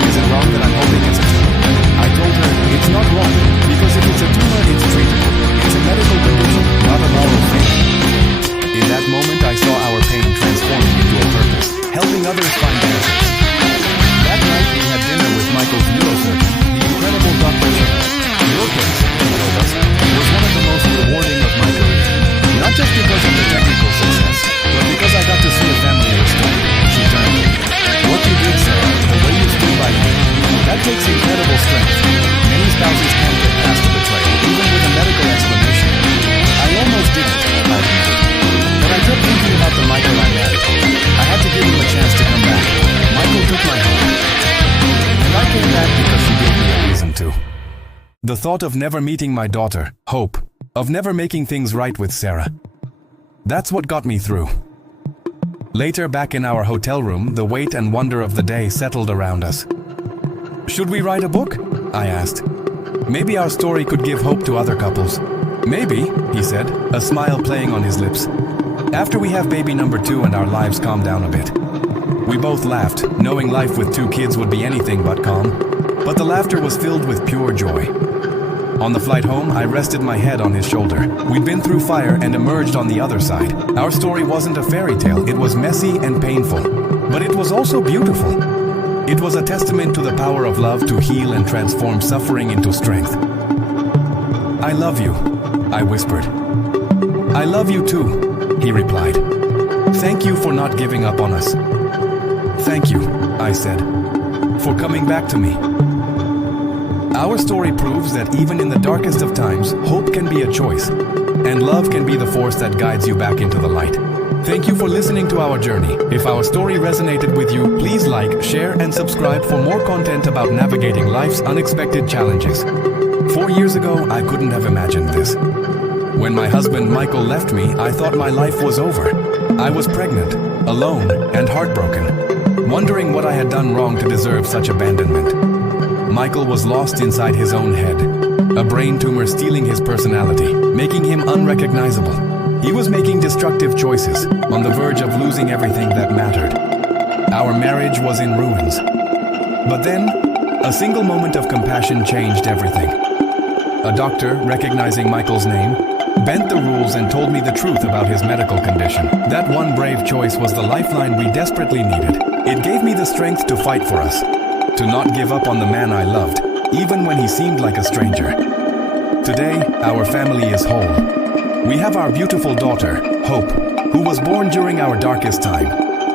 Is it wrong that I'm hoping it's a tumor?" I told her, "It's not wrong, because if it's a tumor, it's treatable. It's a medical condition, not a moral failing." In that moment, I saw our pain transforming into a purpose, helping others find answers. That night, we had dinner with Michael's neurosurgeon, the incredible Dr. Chen. "Your case," he told us, "was one of the most rewarding of my career. Not just because of the technical success, but because I got to see a family restored." She turned. "What you did, Sarah, the way you stood by me, that takes incredible strength. Many spouses can't get past the betrayal, even with a medical explanation." I almost didn't, I admitted. But I kept thinking about the Michael I married. I had to give him a chance to come back. Michael took my hand. And I came back because she gave me a reason to. The thought of never meeting my daughter, Hope, of never making things right with Sarah. That's what got me through. Later, back in our hotel room, the weight and wonder of the day settled around us. "Should we write a book?" I asked. "Maybe our story could give hope to other couples." "Maybe," he said, a smile playing on his lips. "After we have baby number 2 and our lives calm down a bit." We both laughed, knowing life with 2 kids would be anything but calm. But the laughter was filled with pure joy. On the flight home, I rested my head on his shoulder. We'd been through fire and emerged on the other side. Our story wasn't a fairy tale, it was messy and painful. But it was also beautiful. It was a testament to the power of love to heal and transform suffering into strength. "I love you," I whispered. "I love you too," he replied. "Thank you for not giving up on us." "Thank you," I said, "for coming back to me." Our story proves that even in the darkest of times, hope can be a choice, and love can be the force that guides you back into the light. Thank you for listening to our journey. If our story resonated with you, please like, share, and subscribe for more content about navigating life's unexpected challenges. 4 years ago, I couldn't have imagined this. When my husband Michael left me, I thought my life was over. I was pregnant, alone, and heartbroken, wondering what I had done wrong to deserve such abandonment. Michael was lost inside his own head, a brain tumor stealing his personality, making him unrecognizable. He was making destructive choices, on the verge of losing everything that mattered. Our marriage was in ruins. But then, a single moment of compassion changed everything. A doctor, recognizing Michael's name, bent the rules and told me the truth about his medical condition. That one brave choice was the lifeline we desperately needed. It gave me the strength to fight for us, to not give up on the man I loved, even when he seemed like a stranger. Today, our family is whole. We have our beautiful daughter, Hope, who was born during our darkest time.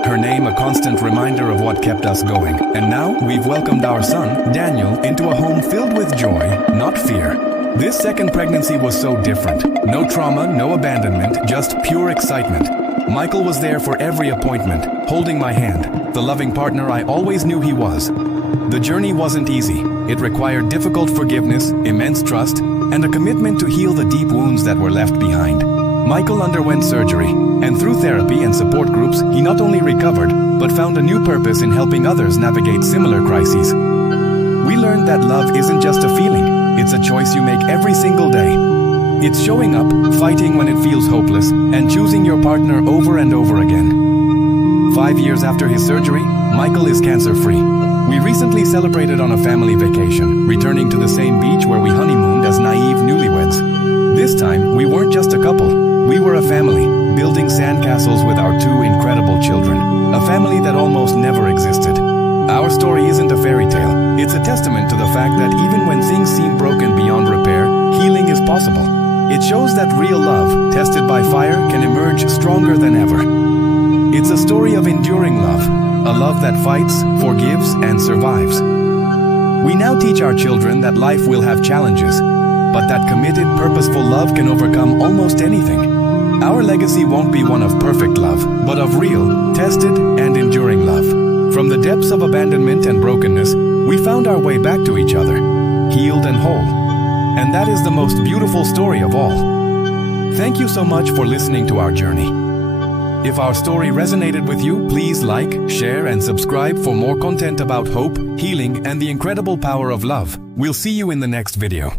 Her name a constant reminder of what kept us going. And now, we've welcomed our son, Daniel, into a home filled with joy, not fear. This second pregnancy was so different. No trauma, no abandonment, just pure excitement. Michael was there for every appointment, holding my hand, the loving partner I always knew he was. The journey wasn't easy. It required difficult forgiveness, immense trust, and a commitment to heal the deep wounds that were left behind. Michael underwent surgery, and through therapy and support groups, he not only recovered, but found a new purpose in helping others navigate similar crises. We learned that love isn't just a feeling, it's a choice you make every single day. It's showing up, fighting when it feels hopeless, and choosing your partner over and over again. 5 years after his surgery, Michael is cancer-free. We recently celebrated on a family vacation, returning to the same beach where we honeymooned as naive newlyweds. This time, we weren't just a couple. We were a family, building sandcastles with our 2 incredible children. A family that almost never existed. Our story isn't a fairy tale. It's a testament to the fact that even when things seem broken beyond repair, healing is possible. It shows that real love, tested by fire, can emerge stronger than ever. It's a story of enduring love, a love that fights, forgives, and survives. We now teach our children that life will have challenges, but that committed, purposeful love can overcome almost anything. Our legacy won't be one of perfect love, but of real, tested, and enduring love. From the depths of abandonment and brokenness, we found our way back to each other, healed and whole. And that is the most beautiful story of all. Thank you so much for listening to our journey. If our story resonated with you, please like, share, and subscribe for more content about hope, healing, and the incredible power of love. We'll see you in the next video.